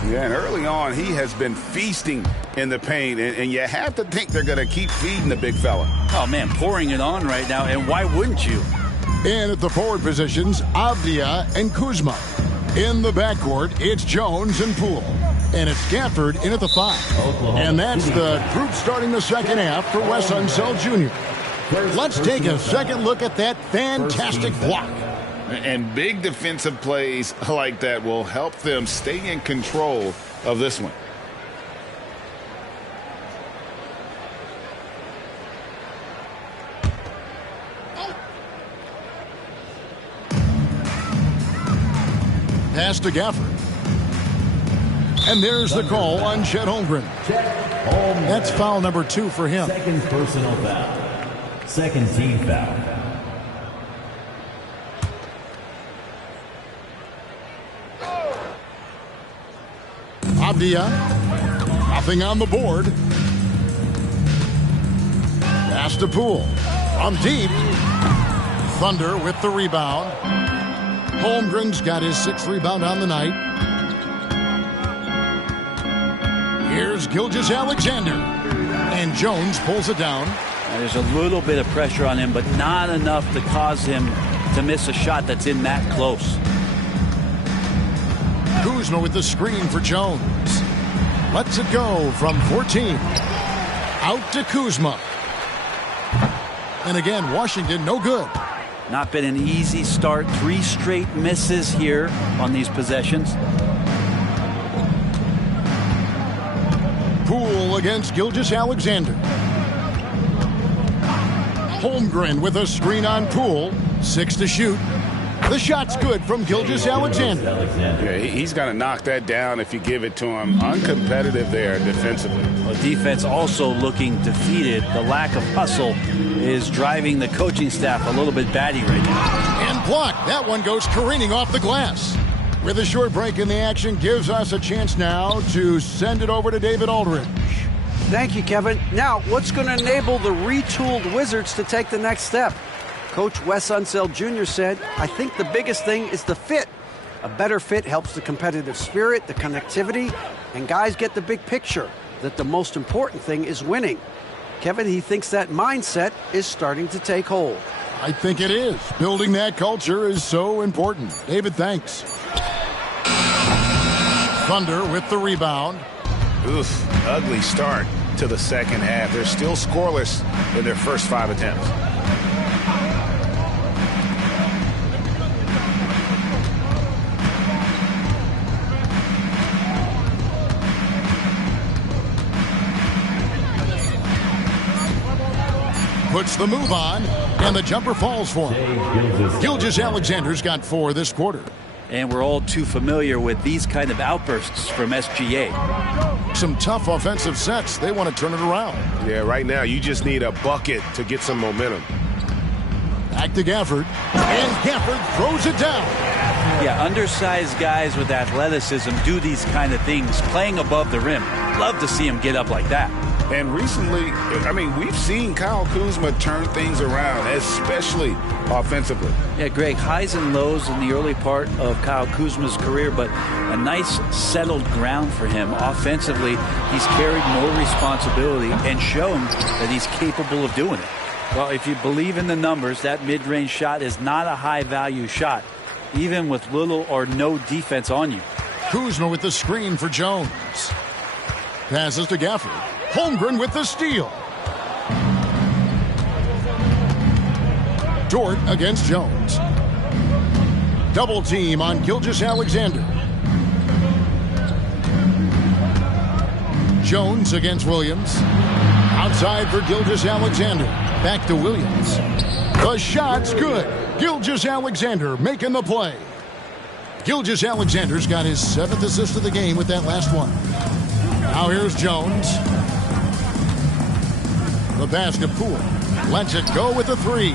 Yeah, and early on, he has been feasting in the paint, and you have to think they're going to keep feeding the big fella. Oh, man, pouring it on right now, and why wouldn't you? And at the forward positions, Avdia and Kuzma. In the backcourt, it's Jones and Poole. And it's Gafford in at the 5. And that's the group starting the second half for Wes Unseld Jr. Let's take a second look at that fantastic block. And big defensive plays like that will help them stay in control of this one. Pass to Gafford. And there's the call on Chet Holmgren. That's foul number 2 for him. Second personal foul. Second team foul. Abdia, nothing on the board. Pass to Poole. From deep. Thunder with the rebound. Holmgren's got his 6th rebound on the night. Here's Gilgeous-Alexander. And Jones pulls it down. There's a little bit of pressure on him, but not enough to cause him to miss a shot that's in that close. Kuzma with the screen for Jones. Lets it go from 14. Out to Kuzma. And again, Washington no good. Not been an easy start. 3 straight misses here on these possessions. Poole against Gilgeous-Alexander. Holmgren with a screen on Poole. 6 to shoot. The shot's good from Gilgeous-Alexander. Yeah, he's going to knock that down if you give it to him. Uncompetitive there defensively. Well, defense also looking defeated. The lack of hustle is driving the coaching staff a little bit batty right now. And blocked. That one goes careening off the glass. With a short break in the action, gives us a chance now to send it over to David Aldridge. Thank you, Kevin. Now, what's going to enable the retooled Wizards to take the next step? Coach Wes Unseld Jr. said, I think the biggest thing is the fit. A better fit helps the competitive spirit, the connectivity, and guys get the big picture that the most important thing is winning. Kevin, he thinks that mindset is starting to take hold. I think it is. Building that culture is so important. David, thanks. Thunder with the rebound. Oof, ugly start to the second half. They're still scoreless in their first 5 attempts. Puts the move on, and the jumper falls for him. Gilgeous-Alexander's got 4 this quarter. And we're all too familiar with these kind of outbursts from SGA. Some tough offensive sets. They want to turn it around. Yeah, right now you just need a bucket to get some momentum. Back to Gafford. And Gafford throws it down. Yeah, undersized guys with athleticism do these kind of things, playing above the rim. Love to see him get up like that. And recently, I mean, we've seen Kyle Kuzma turn things around, especially offensively. Yeah, Greg, highs and lows in the early part of Kyle Kuzma's career, but a nice settled ground for him. Offensively, he's carried more responsibility and shown that he's capable of doing it. Well, if you believe in the numbers, that mid-range shot is not a high-value shot, even with little or no defense on you. Kuzma with the screen for Jones. Passes to Gafford. Holmgren with the steal. Dort against Jones. Double team on Gilgeous-Alexander. Jones against Williams. Outside for Gilgeous-Alexander. Back to Williams. The shot's good. Gilgeous-Alexander making the play. Gilgeous-Alexander's got his 7th assist of the game with that last one. Now here's Jones. The pass to Poole. Lets it go with the 3.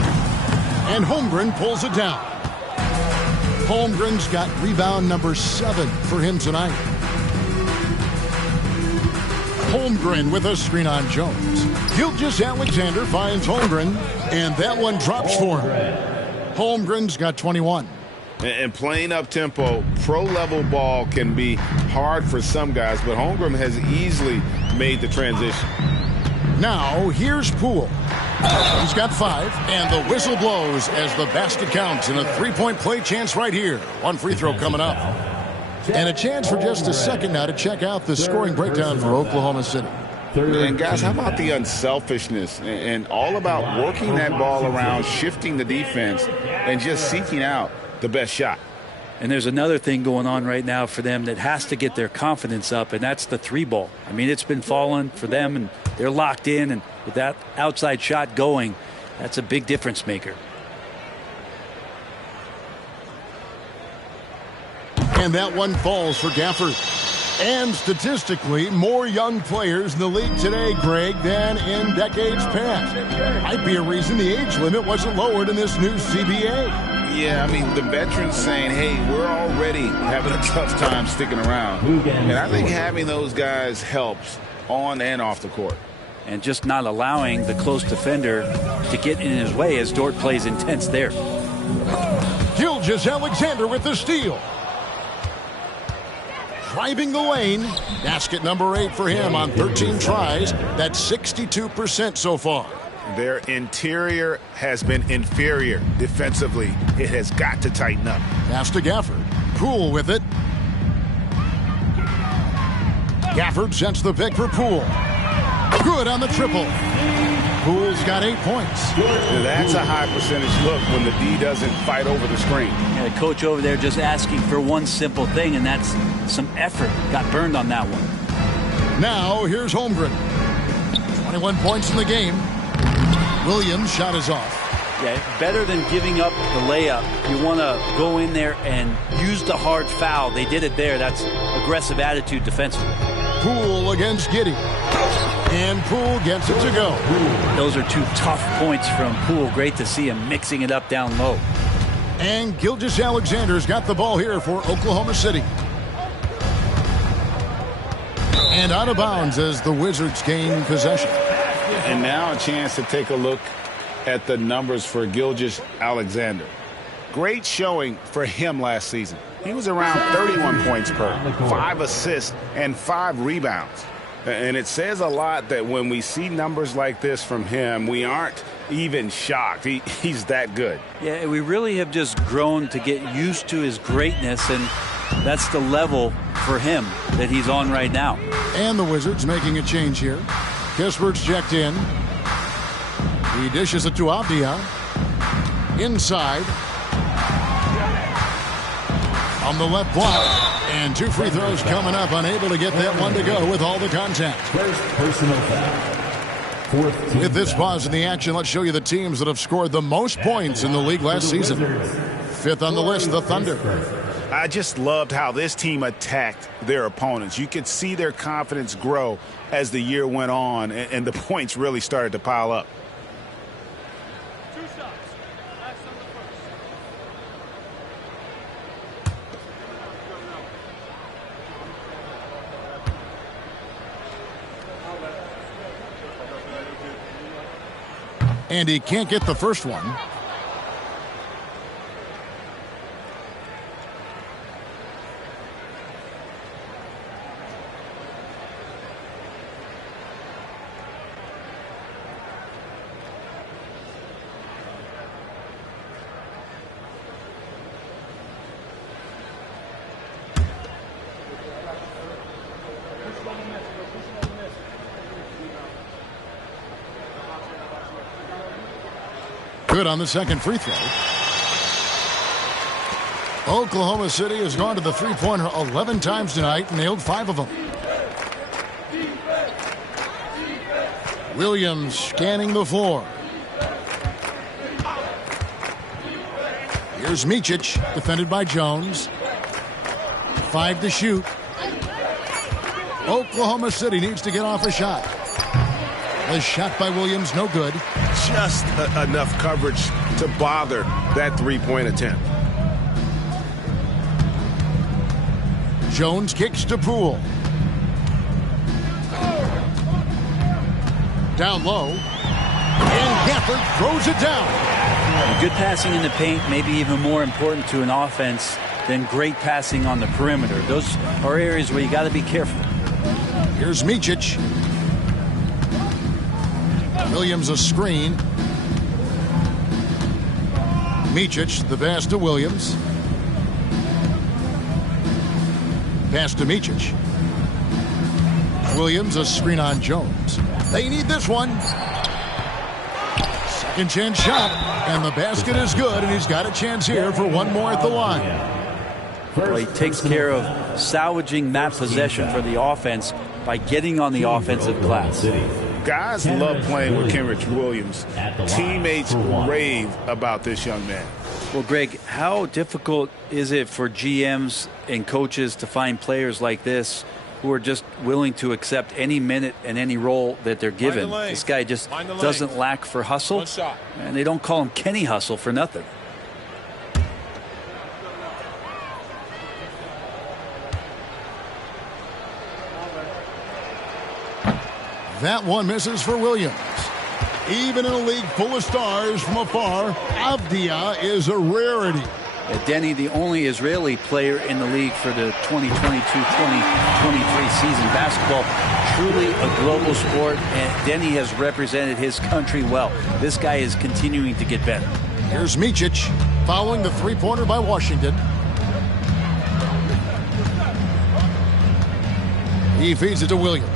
And Holmgren pulls it down. Holmgren's got rebound number 7 for him tonight. Holmgren with a screen on Jones. Gilgeous-Alexander finds Holmgren, and that one drops for him. Holmgren's got 21. And playing up-tempo, pro-level ball can be hard for some guys, but Holmgren has easily made the transition. Now, here's Poole. He's got 5, and the whistle blows as the basket counts in a 3-point play chance right here. One free throw coming up. And a chance for just a second now to check out the scoring breakdown for Oklahoma City. And guys, how about the unselfishness and all about working that ball around, shifting the defense, and just seeking out the best shot. And there's another thing going on right now for them that has to get their confidence up, and that's the 3-ball. I mean, it's been falling for them, and they're locked in, and with that outside shot going, that's a big difference maker. And that one falls for Gafford. And statistically, more young players in the league today, Greg, than in decades past. Might be a reason the age limit wasn't lowered in this new CBA. Yeah, I mean, the veterans saying, hey, we're already having a tough time sticking around. And I think having those guys helps on and off the court. And just not allowing the close defender to get in his way as Dort plays intense there. Gilgeous-Alexander with the steal. Driving the lane. Basket number 8 for him on 13 tries. That's 62% so far. Their interior has been inferior defensively. It has got to tighten up. Pass to Gafford. Poole with it. Gafford sets the pick for Poole. Good on the triple. Poole's got 8 points. That's a high percentage look when the D doesn't fight over the screen. Yeah, the coach over there just asking for one simple thing, and that's some effort. Got burned on that one. Now here's Holmgren. 21 points in the game. Williams' shot is off. Yeah, better than giving up the layup. You want to go in there and use the hard foul. They did it there. That's aggressive attitude defensively. Poole against Giddey. And Poole gets it to go. Those are 2 tough points from Poole. Great to see him mixing it up down low. And Gilgeous-Alexander's got the ball here for Oklahoma City. And out of bounds as the Wizards gain possession. And now a chance to take a look at the numbers for Gilgeous-Alexander. Great showing for him last season. He was around 31 points per, 5 assists, and 5 rebounds. And it says a lot that when we see numbers like this from him, we aren't even shocked. He's that good. Yeah, we really have just grown to get used to his greatness, and that's the level for him that he's on right now. And the Wizards making a change here. Kispert's checked in. He dishes it to Avdia. Inside. On the left block. And 2 free throws coming up. Unable to get that one to go with all the contact. First personal foul. With this pause in the action, let's show you the teams that have scored the most points in the league last season. 5th on the list, the Thunder. I just loved how this team attacked their opponents. You could see their confidence grow as the year went on, and the points really started to pile up. And he can't get the first one. Good on the second free throw. Oklahoma City has gone to the three-pointer 11 times tonight, nailed 5 of them. Williams scanning the floor. Here's Micic, defended by Jones. 5 to shoot. Oklahoma City needs to get off a shot. The shot by Williams, no good. Just enough coverage to bother that three-point attempt. Jones kicks to Poole. Down low. And Gafford throws it down. Good passing in the paint, maybe even more important to an offense than great passing on the perimeter. Those are areas where you got to be careful. Here's Micic. Williams a screen. Micic, the pass to Williams. Pass to Micic. Williams a screen on Jones. They need this one. Second chance shot. And the basket is good, and he's got a chance here for one more at the line. Well, he takes care of salvaging that possession for the offense by getting on the offensive glass. Guys love playing with Kenrich Williams. Teammates rave about this young man. Well, Greg, how difficult is it for GMs and coaches to find players like this who are just willing to accept any minute and any role that they're given? This guy just doesn't lack for hustle, and they don't call him Kenny Hustle for nothing. That one misses for Williams. Even in a league full of stars from afar, Avdia is a rarity. Denny, the only Israeli player in the league for the 2022-2023 season. Basketball, truly a global sport, and Denny has represented his country well. This guy is continuing to get better. Here's Micic following the three-pointer by Washington. He feeds it to Williams.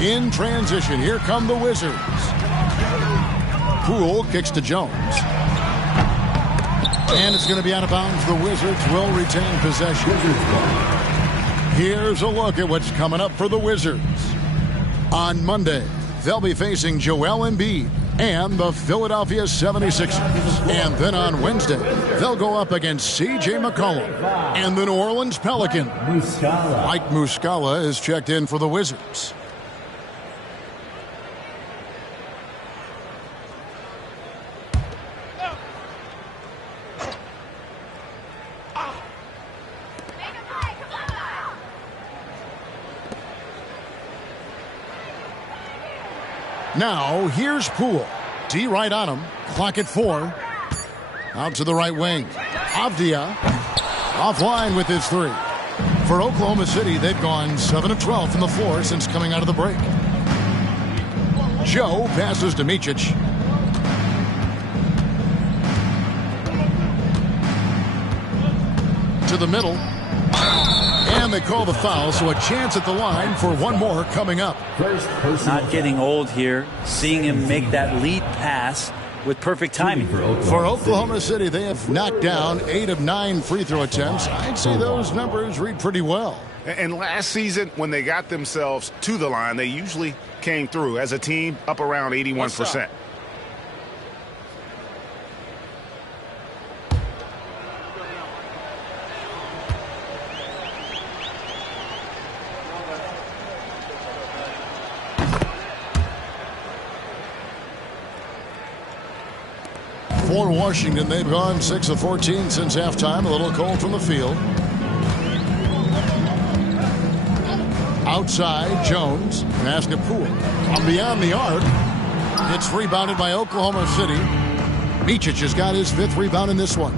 In transition, here come the Wizards. Poole kicks to Jones. And it's going to be out of bounds. The Wizards will retain possession. Here's a look at what's coming up for the Wizards. On Monday, they'll be facing Joel Embiid and the Philadelphia 76ers. And then on Wednesday, they'll go up against C.J. McCollum and the New Orleans Pelicans. Mike Muscala is checked in for the Wizards. Now, here's Poole. D right on him. Clock at 4. Out to the right wing. Avdia offline with his 3. For Oklahoma City, they've gone 7 of 12 from the floor since coming out of the break. Joe passes to Micic. To the middle. And they call the foul, so a chance at the line for one more coming up. Not getting old here. Seeing him make that lead pass with perfect timing. For Oklahoma City, they have knocked down 8 of 9 free throw attempts. I'd say those numbers read pretty well. And last season, when they got themselves to the line, they usually came through as a team up around 81%. For Washington, they've gone 6 of 14 since halftime. A little cold from the field. Outside, Jones. Pass to Poole. Beyond the arc. It's rebounded by Oklahoma City. Micic has got his 5th rebound in this one.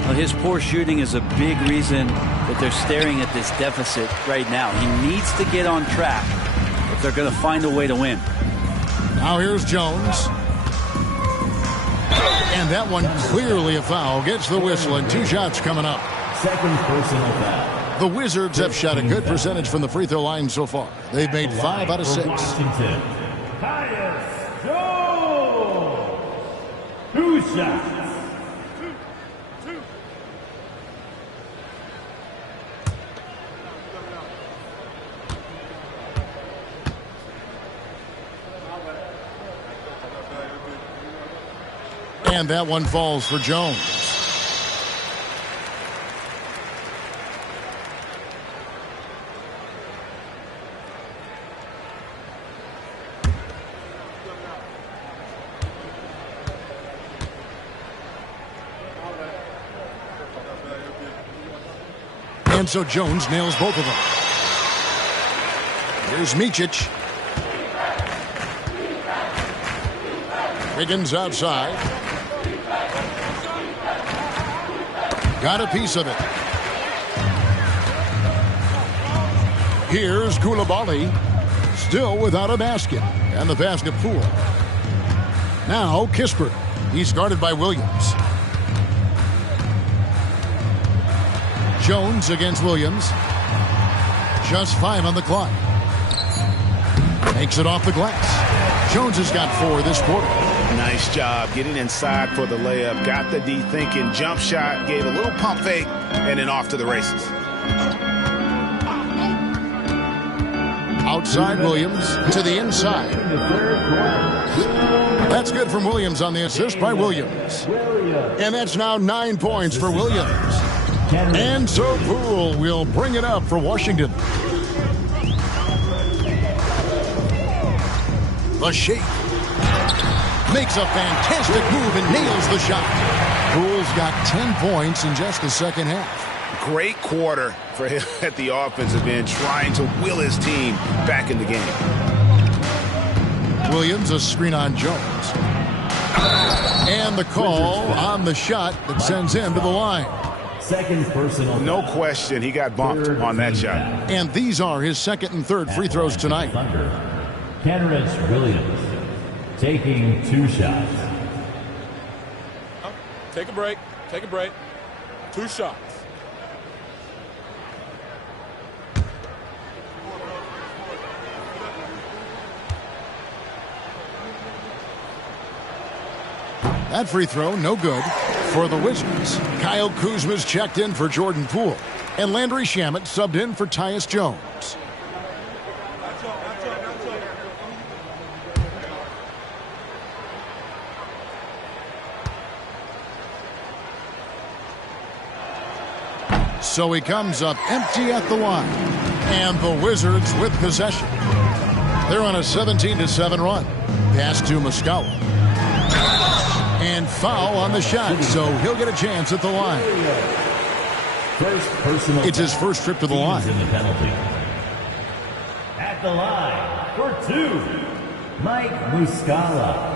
Well, his poor shooting is a big reason that they're staring at this deficit right now. He needs to get on track if they're going to find a way to win. Now here's Jones. And that one clearly a foul. Gets the whistle, and 2 shots coming up. Second personal foul. The Wizards have shot a good percentage from the free throw line so far. They've made 5 out of 6. Washington. Tyus Jones. 2 shots. And that one falls for Jones. And so Jones nails both of them. Here's Micic. Wiggins outside. Got a piece of it. Here's Koulibaly. Still without a basket. And the pass to Poole. Now Kispert. He's guarded by Williams. Jones against Williams. Just 5 on the clock. Makes it off the glass. Jones has got 4 this quarter. Nice job getting inside for the layup. Got the D thinking. Jump shot. Gave a little pump fake. And then off to the races. Outside Williams to the inside. That's good from Williams on the assist by Williams. And that's now 9 points for Williams. And so Poole will bring it up for Washington. The shape. Makes a fantastic move and nails the shot. Poole's got 10 points in just the second half. Great quarter for him at the offensive end, trying to will his team back in the game. Williams, a screen on Jones. And the call on the shot that sends him to the line. Second personal. No question, he got bumped on that shot. And these are his second and third free throws tonight. Kenrich Williams taking 2 shots. Take a break. Take a break. 2 shots. That free throw, no good for the Wizards. Kyle Kuzma's checked in for Jordan Poole. And Landry Shamet subbed in for Tyus Jones. So he comes up empty at the line. And the Wizards with possession. They're on a 17-7 run. Pass to Muscala. And foul on the shot, so he'll get a chance at the line. It's his first trip to the line. At the line for 2. Mike Muscala.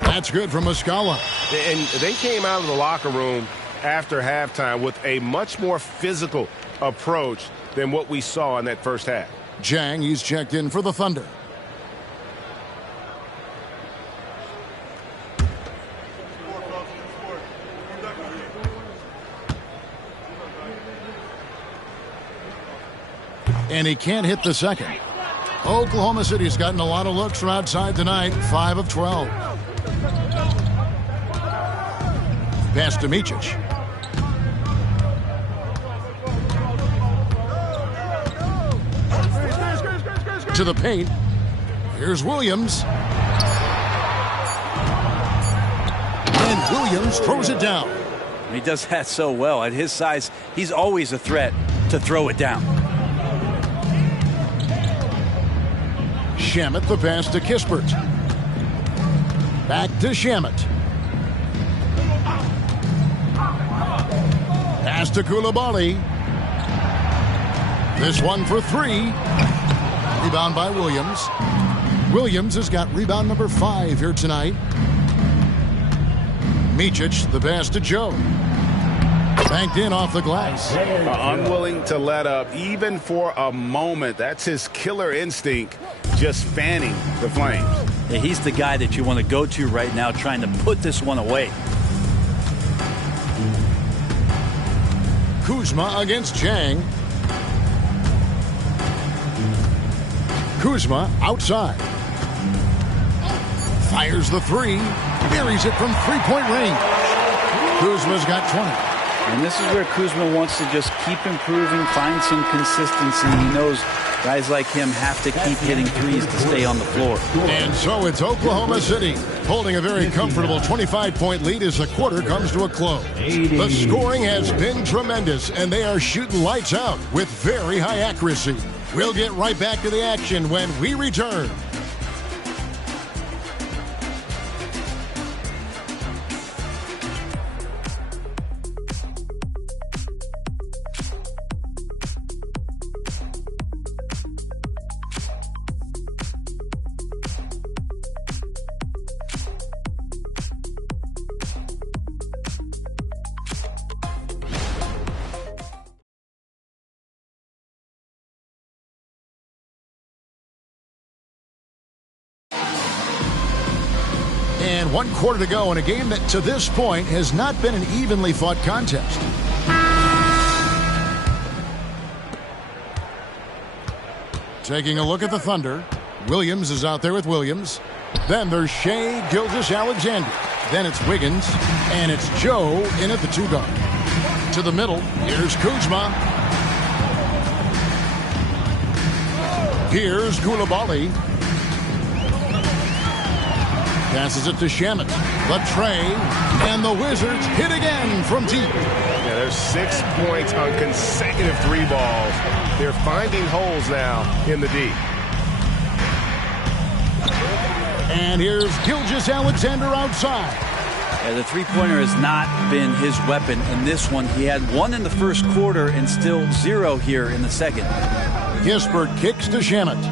That's good from Muscala. And they came out of the locker room after halftime with a much more physical approach than what we saw in that first half. Jang, he's checked in for the Thunder. And he can't hit the second. Oklahoma City's gotten a lot of looks from outside tonight, 5 of 12. Pass to Micic. To the paint. Here's Williams. And Williams throws it down. He does that so well. At his size, he's always a threat to throw it down. Shamet, the pass to Kispert. Back to Shamet. Pass to Koulibaly. This one for 3. Rebound by Williams. Williams has got rebound number 5 here tonight. Micic, the pass to Joe. Banked in off the glass. Unwilling to let up even for a moment. That's his killer instinct, just fanning the flames. Yeah, he's the guy that you want to go to right now trying to put this one away. Kuzma against Jang. Kuzma outside. Fires the 3. Buries it from three-point range. Kuzma's got 20. And this is where Kuzma wants to just keep improving, find some consistency. He knows guys like him have to keep hitting threes to stay on the floor. And so it's Oklahoma City holding a very comfortable 25-point lead as the quarter comes to a close. The scoring has been tremendous, and they are shooting lights out with very high accuracy. We'll get right back to the action when we return. And 1 quarter to go in a game that to this point has not been an evenly fought contest. Taking a look at the Thunder. Williams is out there with Williams. Then there's Shai Gilgeous-Alexander. Then it's Wiggins. And it's Joe in at the 2 guard. To the middle. Here's Kuzma. Here's Koulibaly. Passes it to Shamet. The tray. And the Wizards hit again from deep. Yeah, there's 6 points on consecutive 3 balls. They're finding holes now in the D. And here's Gilgeous-Alexander outside. Yeah, the three-pointer has not been his weapon in this one. He had 1 in the first quarter and still 0 here in the second. Kispert kicks to Shamet.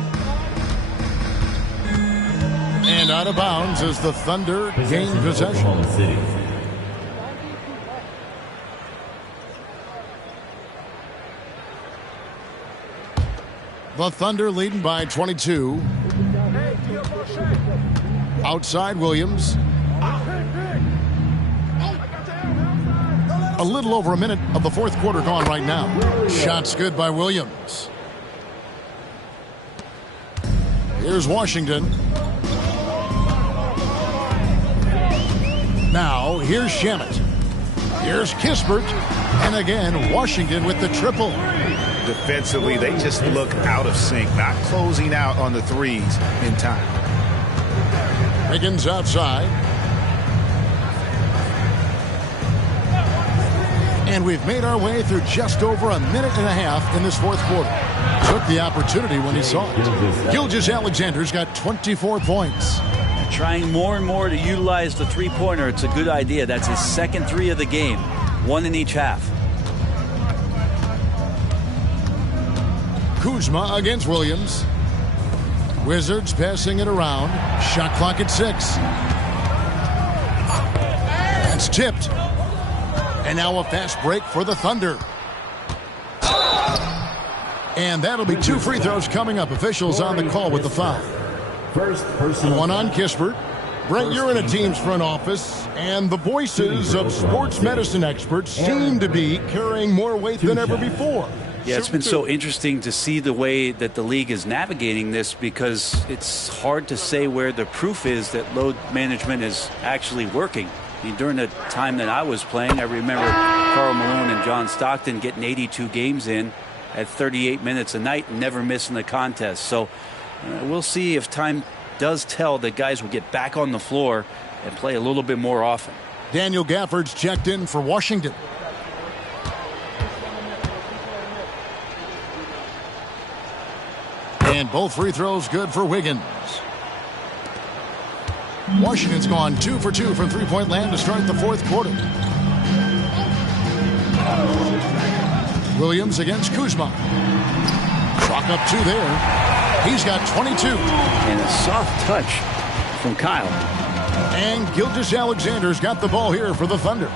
And out of bounds as the Thunder gain possession. The Thunder leading by 22. Outside Williams. A little over a minute of the 4th quarter gone right now. Shots good by Williams. Here's Washington. Now, here's Shamet. Here's Kispert. And again, Washington with the triple. Defensively, they just look out of sync, not closing out on the threes in time. Wiggins outside. And we've made our way through just over a minute and a half in this fourth quarter. Took the opportunity when he saw it. Gilgeous-Alexander's got 24 points. Trying more and more to utilize the three-pointer. It's a good idea. That's his second three of the game. One in each half. Kuzma against Williams. Wizards passing it around. Shot clock at 6. That's tipped. And now a fast break for the Thunder. And that'll be 2 free throws coming up. Officials on the call with the foul. First personal. One on Kispert. Brent, you're in a team's front office, and the voices of sports medicine experts seem to be carrying more weight than ever before. Yeah, it's been so interesting to see the way that the league is navigating this, because it's hard to say where the proof is that load management is actually working. I mean, during the time that I was playing, I remember Karl Malone and John Stockton getting 82 games in at 38 minutes a night and never missing a contest. So we'll see if time does tell that guys will get back on the floor and play a little bit more often. Daniel Gafford's checked in for Washington. And both free throws good for Wiggins. Washington's gone 2 for 2 from three-point land to start the fourth quarter. Williams against Kuzma. Chalk up 2 there. He's got 22. And a soft touch from Kyle. And Gilgeous-Alexander's got the ball here for the Thunder.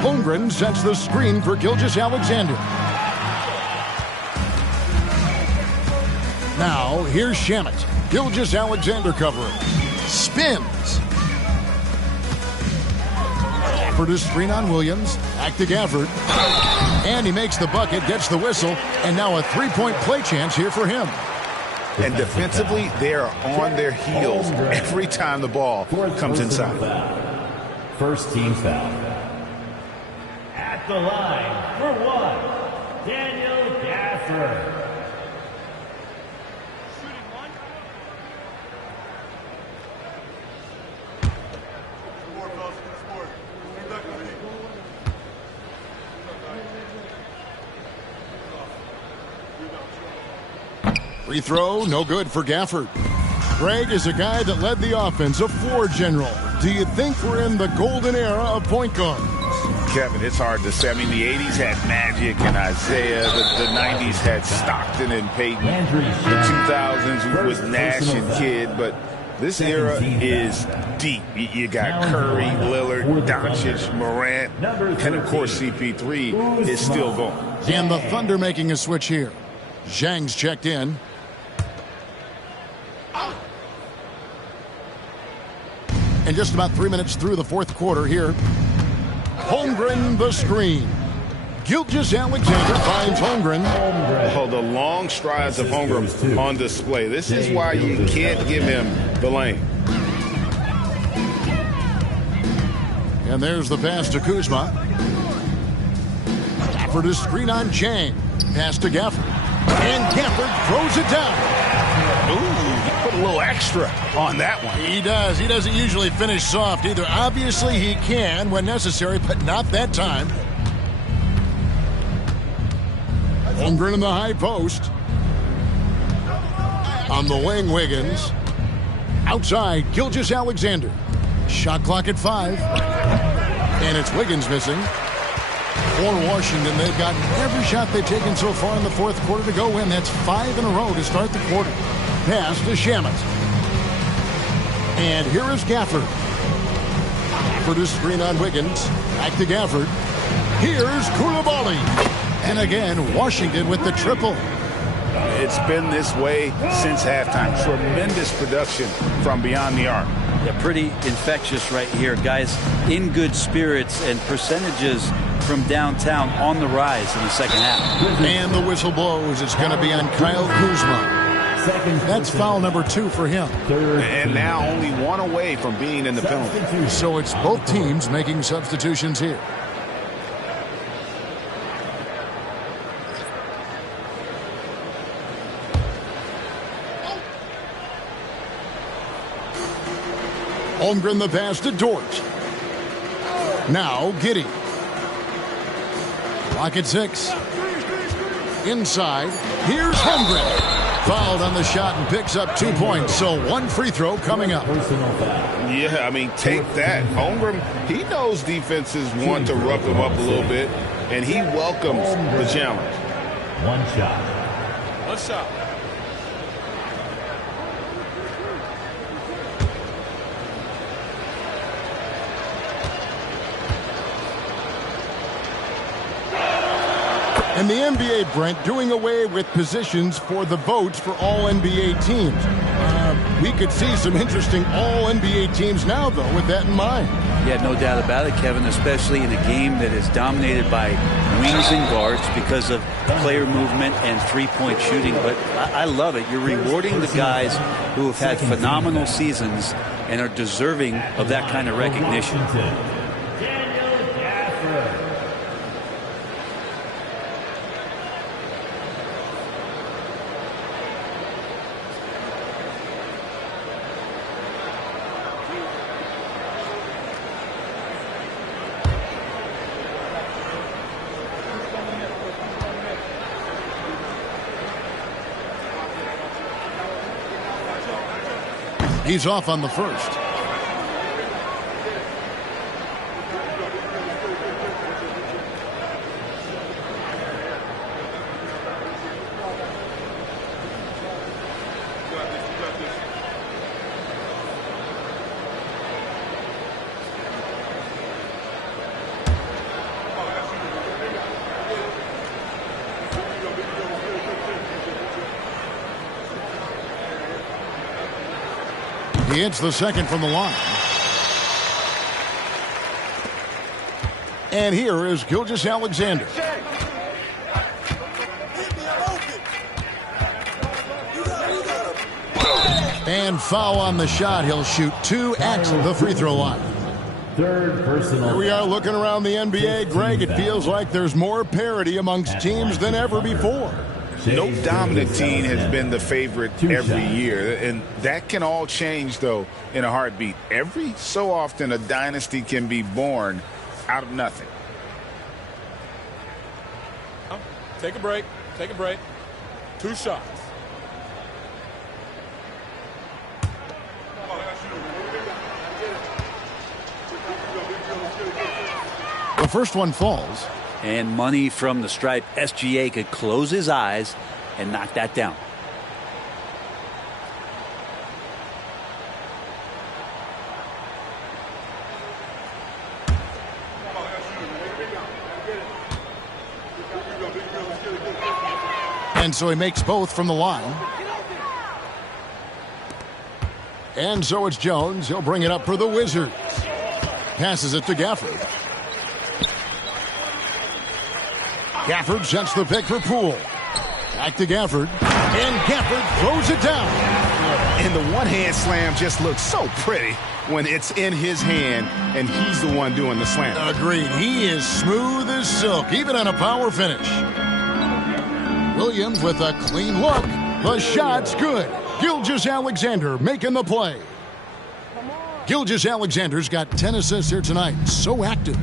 Holmgren sets the screen for Gilgeous-Alexander. Now, here's Shamet. Gilgeous-Alexander covering. Spins. Gafford is screen on Williams. Back to Gafford. And he makes the bucket, gets the whistle, and now a three-point play chance here for him. And defensively, they are on their heels every time the ball comes inside. First team foul. At the line for 1, Daniel Gafford. Free throw, no good for Gafford. Greg is a guy that led the offense, a floor general. Do you think we're in the golden era of point guards? Kevin, it's hard to say. I mean, the 80s had Magic and Isaiah. The 90s had Stockton and Peyton. The 2000s was Nash and Kidd. But this era is deep. You got Curry, Lillard, Doncic, Morant, and, of course, CP3 is still going. And the Thunder making a switch here. Zhang's checked in. And just about 3 minutes through the fourth quarter here. Holmgren the screen. Gilgeous-Alexander finds Holmgren. Oh, the long strides of Holmgren on display. This is why you can't give him the lane. And there's the pass to Kuzma. Gafford is screen on Zhang. Pass to Gafford. And Gafford throws it down. Ooh, he put a little extra on that one. He does. He doesn't usually finish soft either. Obviously, he can when necessary, but not that time. Holmgren in the high post. On the wing, Wiggins. Outside, Gilgeous-Alexander. Shot clock at 5. And it's Wiggins missing. For Washington, they've gotten every shot they've taken so far in the fourth quarter to go in. That's 5 in a row to start the quarter. Pass to Shamet. And here is Gafford. Gafford is screen on Wiggins. Back to Gafford. Here's Koulibaly. And again, Washington with the triple. It's been this way since halftime. Tremendous production from beyond the arc. Yeah, pretty infectious right here. Guys in good spirits, and percentages from downtown on the rise in the second half. And the whistle blows. It's going to be on Kyle Kuzma. That's foul number 2 for him. And now only 1 away from being in the penalty. So it's both teams making substitutions here. Holmgren the pass to Dort. Now Giddey. Clock at 6. Inside. Here's Holmgren. Fouled on the shot and picks up 2 points. So 1 free throw coming up. Yeah, I mean, take that. Holmgren, he knows defenses want to rough him up a little bit, and he welcomes the challenge. One shot. One shot. And the NBA, Brent, doing away with positions for the votes for all NBA teams. We could see some interesting all NBA teams now, though, with that in mind. Yeah, no doubt about it, Kevin, especially in a game that is dominated by wings and guards because of player movement and three-point shooting. But I love it. You're rewarding the guys who have had phenomenal seasons and are deserving of that kind of recognition. He's off on the first. He hits the second from the line. And here is Gilgeous-Alexander. And foul on the shot. He'll shoot 2 at the free throw line. Third personal. Here we are looking around the NBA, Greg. It feels like there's more parity amongst teams than ever before. No dominant team has been the favorite every year, and that can all change, though, in a heartbeat. Every so often, a dynasty can be born out of nothing. Take a break. Take a break. 2 shots. The first one falls. And money from the stripe. SGA could close his eyes and knock that down. And so he makes both from the line. And so it's Jones. He'll bring it up for the Wizards. Passes it to Gafford. Gafford sets the pick for Poole. Back to Gafford. And Gafford throws it down. And the one-hand slam just looks so pretty when it's in his hand and he's the one doing the slam. Agreed. He is smooth as silk, even on a power finish. Williams with a clean look. The shot's good. Gilgeous-Alexander making the play. Gilgeous-Alexander's got 10 assists here tonight. So active.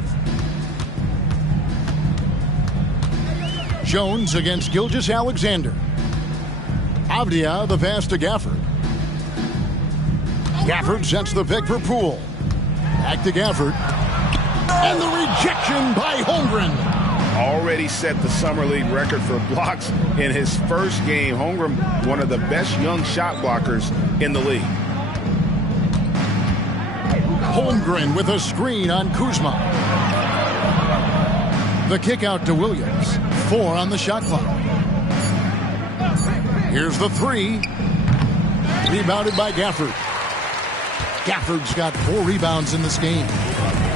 Jones against Gilgeous-Alexander. Avdia the pass to Gafford. Gafford sets the pick for Poole. Back to Gafford. And the rejection by Holmgren. Already set the Summer League record for blocks in his first game. Holmgren, one of the best young shot blockers in the league. Holmgren with a screen on Kuzma. The kick out to Williams. 4 on the shot clock. Here's the 3. Rebounded by Gafford. Gafford's got 4 rebounds in this game.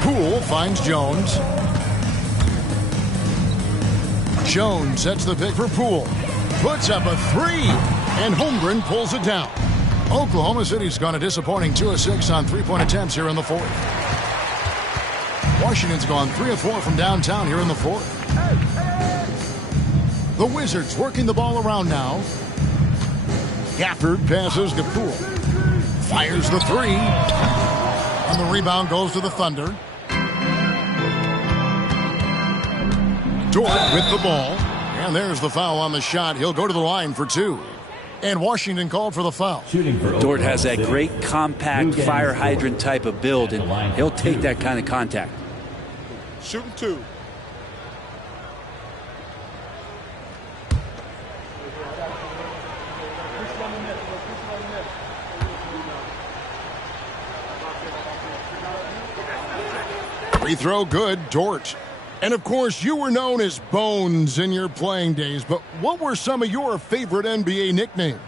Poole finds Jones. Jones sets the pick for Poole. Puts up a 3. And Holmgren pulls it down. Oklahoma City's gone a disappointing 2 of 6 on 3-point attempts here in the 4th. Washington's gone 3 of 4 from downtown here in the 4th. The Wizards working the ball around now. Gafford passes to Poole. Fires the 3. And the rebound goes to the Thunder. Dort with the ball. And there's the foul on the shot. He'll go to the line for 2. And Washington called for the foul. Dort has that great compact fire hydrant type of build, and he'll take that kind of contact. Shooting 2. Free throw good, Dort. And of course, you were known as Bones in your playing days, but what were some of your favorite NBA nicknames?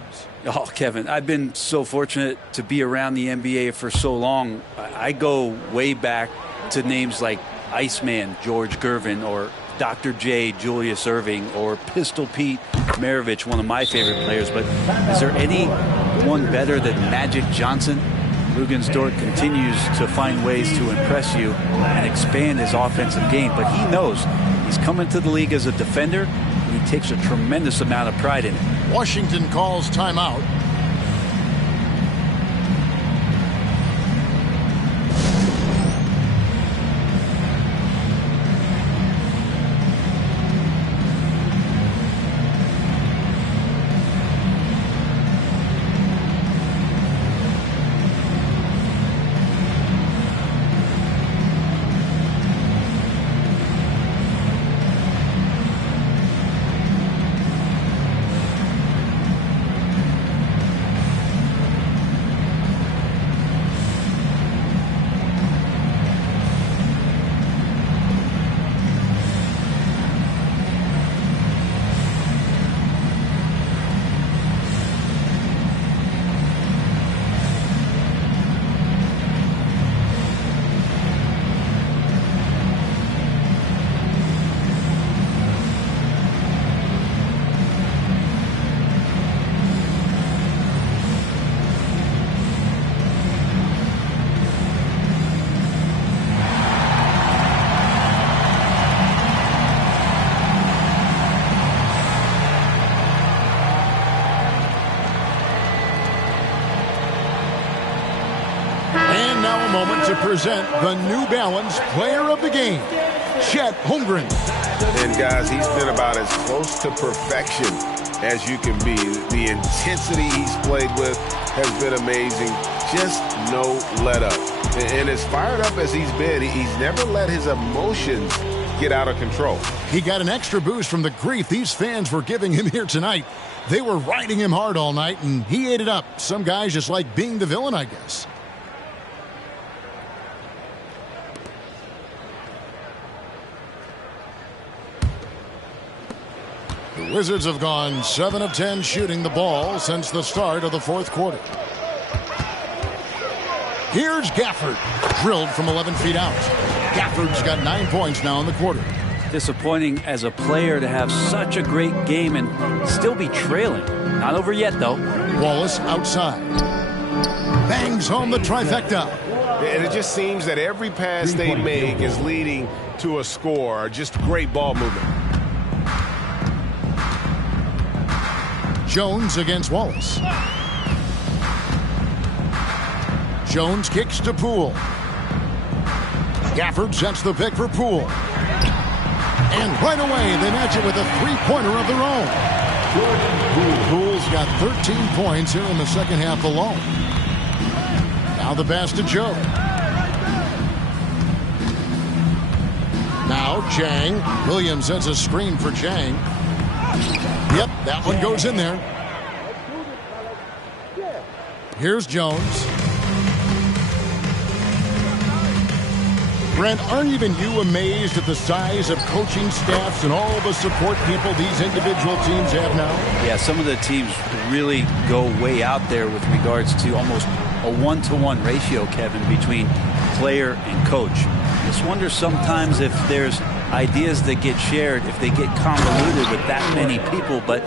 Oh, Kevin, I've been so fortunate to be around the NBA for so long. I go way back to names like Iceman, George Gervin, or Dr. J, Julius Erving, or Pistol Pete Maravich, one of my favorite players. But is there anyone better than Magic Johnson? Luguentz Dort continues to find ways to impress you and expand his offensive game, but he knows he's coming to the league as a defender, and he takes a tremendous amount of pride in it. Washington calls timeout. Moment to present the New Balance Player of the Game, Chet Holmgren. And guys, he's been about as close to perfection as you can be. The intensity he's played with has been amazing. Just no let up. And as fired up as he's been, he's never let his emotions get out of control. He got an extra boost from the grief these fans were giving him here tonight. They were riding him hard all night, and he ate it up. Some guys just like being the villain, I guess. The Wizards have gone 7 of 10 shooting the ball since the start of the fourth quarter. Here's Gafford, drilled from 11 feet out. Gafford's got 9 points now in the quarter. Disappointing as a player to have such a great game and still be trailing. Not over yet, though. Wallace outside. Bangs home the trifecta. And it just seems that every pass they make is leading to a score. Just great ball movement. Jones against Wallace. Jones kicks to Poole. Gafford sets the pick for Poole. And right away, they match it with a three-pointer of their own. Poole's got 13 points here in the second half alone. Now the pass to Joe. Now Chang. Williams sets a screen for Chang. Yep, that one goes in there. Here's Jones. Brent, aren't even you amazed at the size of coaching staffs and all the support people these individual teams have now? Yeah, some of the teams really go way out there with regards to almost a 1-to-1 ratio, Kevin, between player and coach. Just wonder sometimes if there's ideas that get shared, if they get convoluted with that many people. But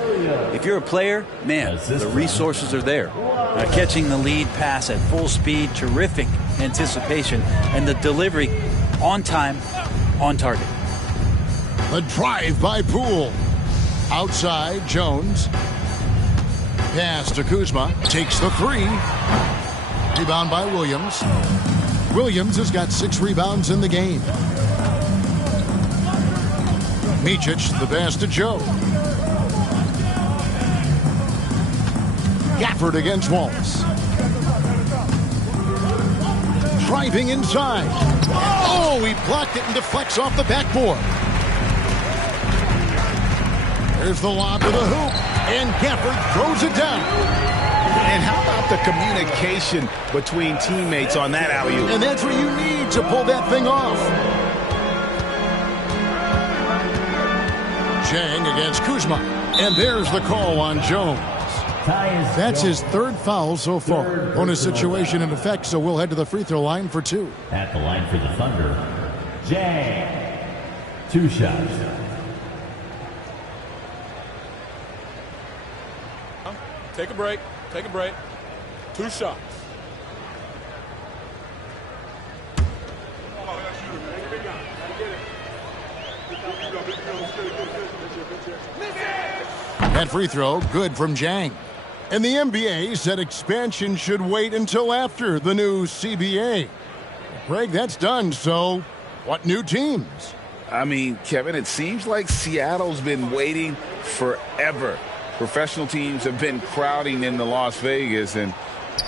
if you're a player, man, the resources are there. Catching the lead pass at full speed, terrific anticipation, and the delivery on time, on target. A drive by Poole. Outside, Jones. Pass to Kuzma. Takes the three. Rebound by Williams. Williams has got 6 rebounds in the game. Micic, the pass to Joe. Gafford against Wallace. Driving inside. Oh, he blocked it and deflects off the backboard. There's the lob to the hoop, and Gafford throws it down. And how about the communication between teammates on that alley-oop? And that's what you need to pull that thing off. Chang against Kuzma. And there's the call on Jones. That's his third foul so far. Bonus situation in effect, so we'll head to the free throw line for 2. At the line for the Thunder, Jang. 2 shots. Take a break. Take a break. 2 shots. That free throw, good from Jang. And the NBA said expansion should wait until after the new CBA. Greg, that's done, so what new teams? I mean, Kevin, it seems like Seattle's been waiting forever. Professional teams have been crowding into Las Vegas, and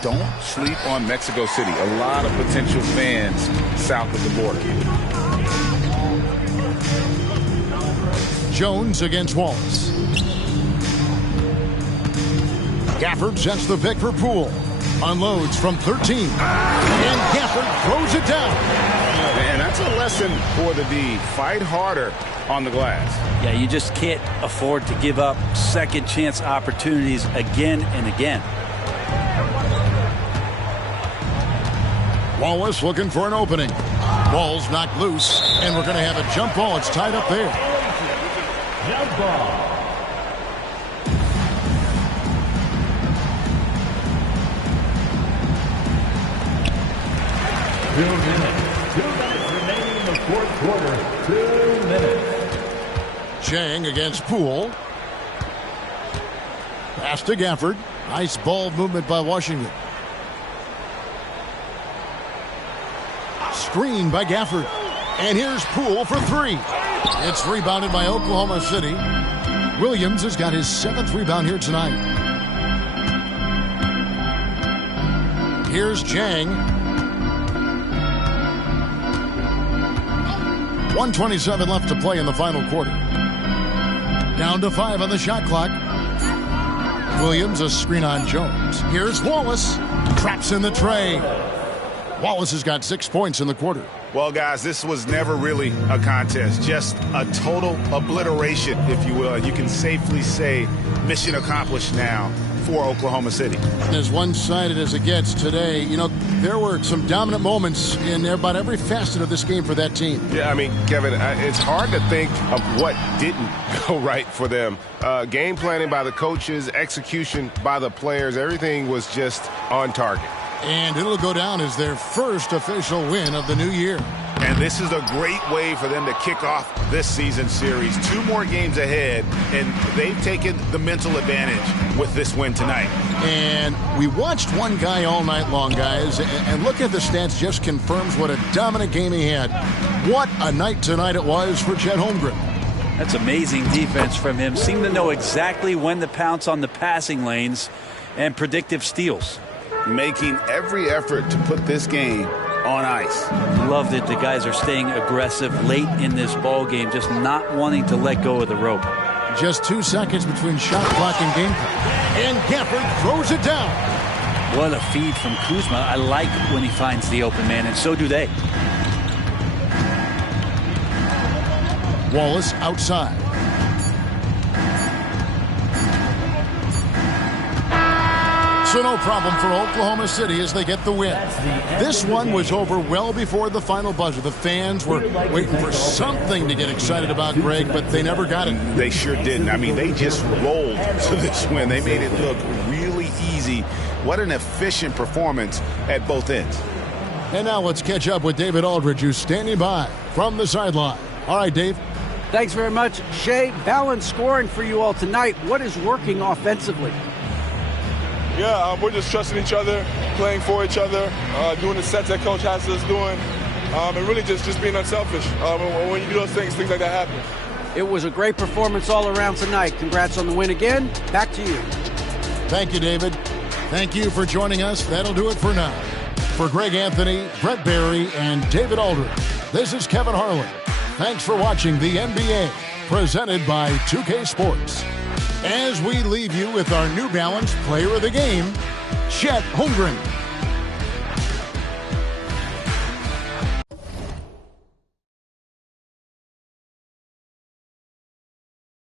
don't sleep on Mexico City. A lot of potential fans south of the border. Jones against Wallace. Gafford sets the pick for Poole. Unloads from 13. And Gafford throws it down. And that's a lesson for the D. Fight harder on the glass. Yeah, you just can't afford to give up second chance opportunities again and again. Wallace looking for an opening. Ball's knocked loose, and we're going to have a jump ball. It's tied up there. Jump ball. Two minutes remaining in the fourth quarter. 2 minutes. Chang against Poole. Pass to Gafford. Nice ball movement by Washington. Screen by Gafford. And here's Poole for 3. It's rebounded by Oklahoma City. Williams has got his 7th rebound here tonight. Here's Chang. 1:27 left to play in the final quarter. Down to 5 on the shot clock. Williams, a screen on Jones. Here's Wallace. Traps in the tray. Wallace has got 6 points in the quarter. Well, guys, this was never really a contest. Just a total obliteration, if you will. You can safely say mission accomplished now for Oklahoma City. As one-sided as it gets today, you know, there were some dominant moments in about every facet of this game for that team. Yeah, I mean, Kevin, it's hard to think of what didn't go right for them. Game planning by the coaches, execution by the players, everything was just on target. And it'll go down as their first official win of the new year. And this is a great way for them to kick off this season series. 2 more games ahead, and they've taken the mental advantage with this win tonight. And we watched one guy all night long, guys, and look at the stats, just confirms what a dominant game he had. What a night tonight it was for Chet Holmgren. That's amazing defense from him. Seemed to know exactly when to pounce on the passing lanes and predictive steals. Making every effort to put this game on ice. Love that the guys are staying aggressive late in this ball game, just not wanting to let go of the rope. Just 2 seconds between shot clock and game clock. And Gafford throws it down. What a feed from Kuzma. I like when he finds the open man, and so do they. Wallace outside. So no problem for Oklahoma City as they get the win. This one was over well before the final buzzer. The fans were waiting for something to get excited about, Greg, but they never got it. They sure didn't. I mean, they just rolled to this win. They made it look really easy. What an efficient performance at both ends. And now let's catch up with David Aldridge, who's standing by from the sideline. All right, Dave. Thanks very much. Shea, balanced scoring for you all tonight. What is working offensively? Yeah, we're just trusting each other, playing for each other, doing the sets that Coach has us doing, and really just being unselfish. When you do those things like that happen. It was a great performance all around tonight. Congrats on the win again. Back to you. Thank you, David. Thank you for joining us. That'll do it for now. For Greg Anthony, Brett Barry, and David Aldridge, this is Kevin Harlan. Thanks for watching the NBA, presented by 2K Sports. As we leave you with our New Balance Player of the Game, Chet Holmgren.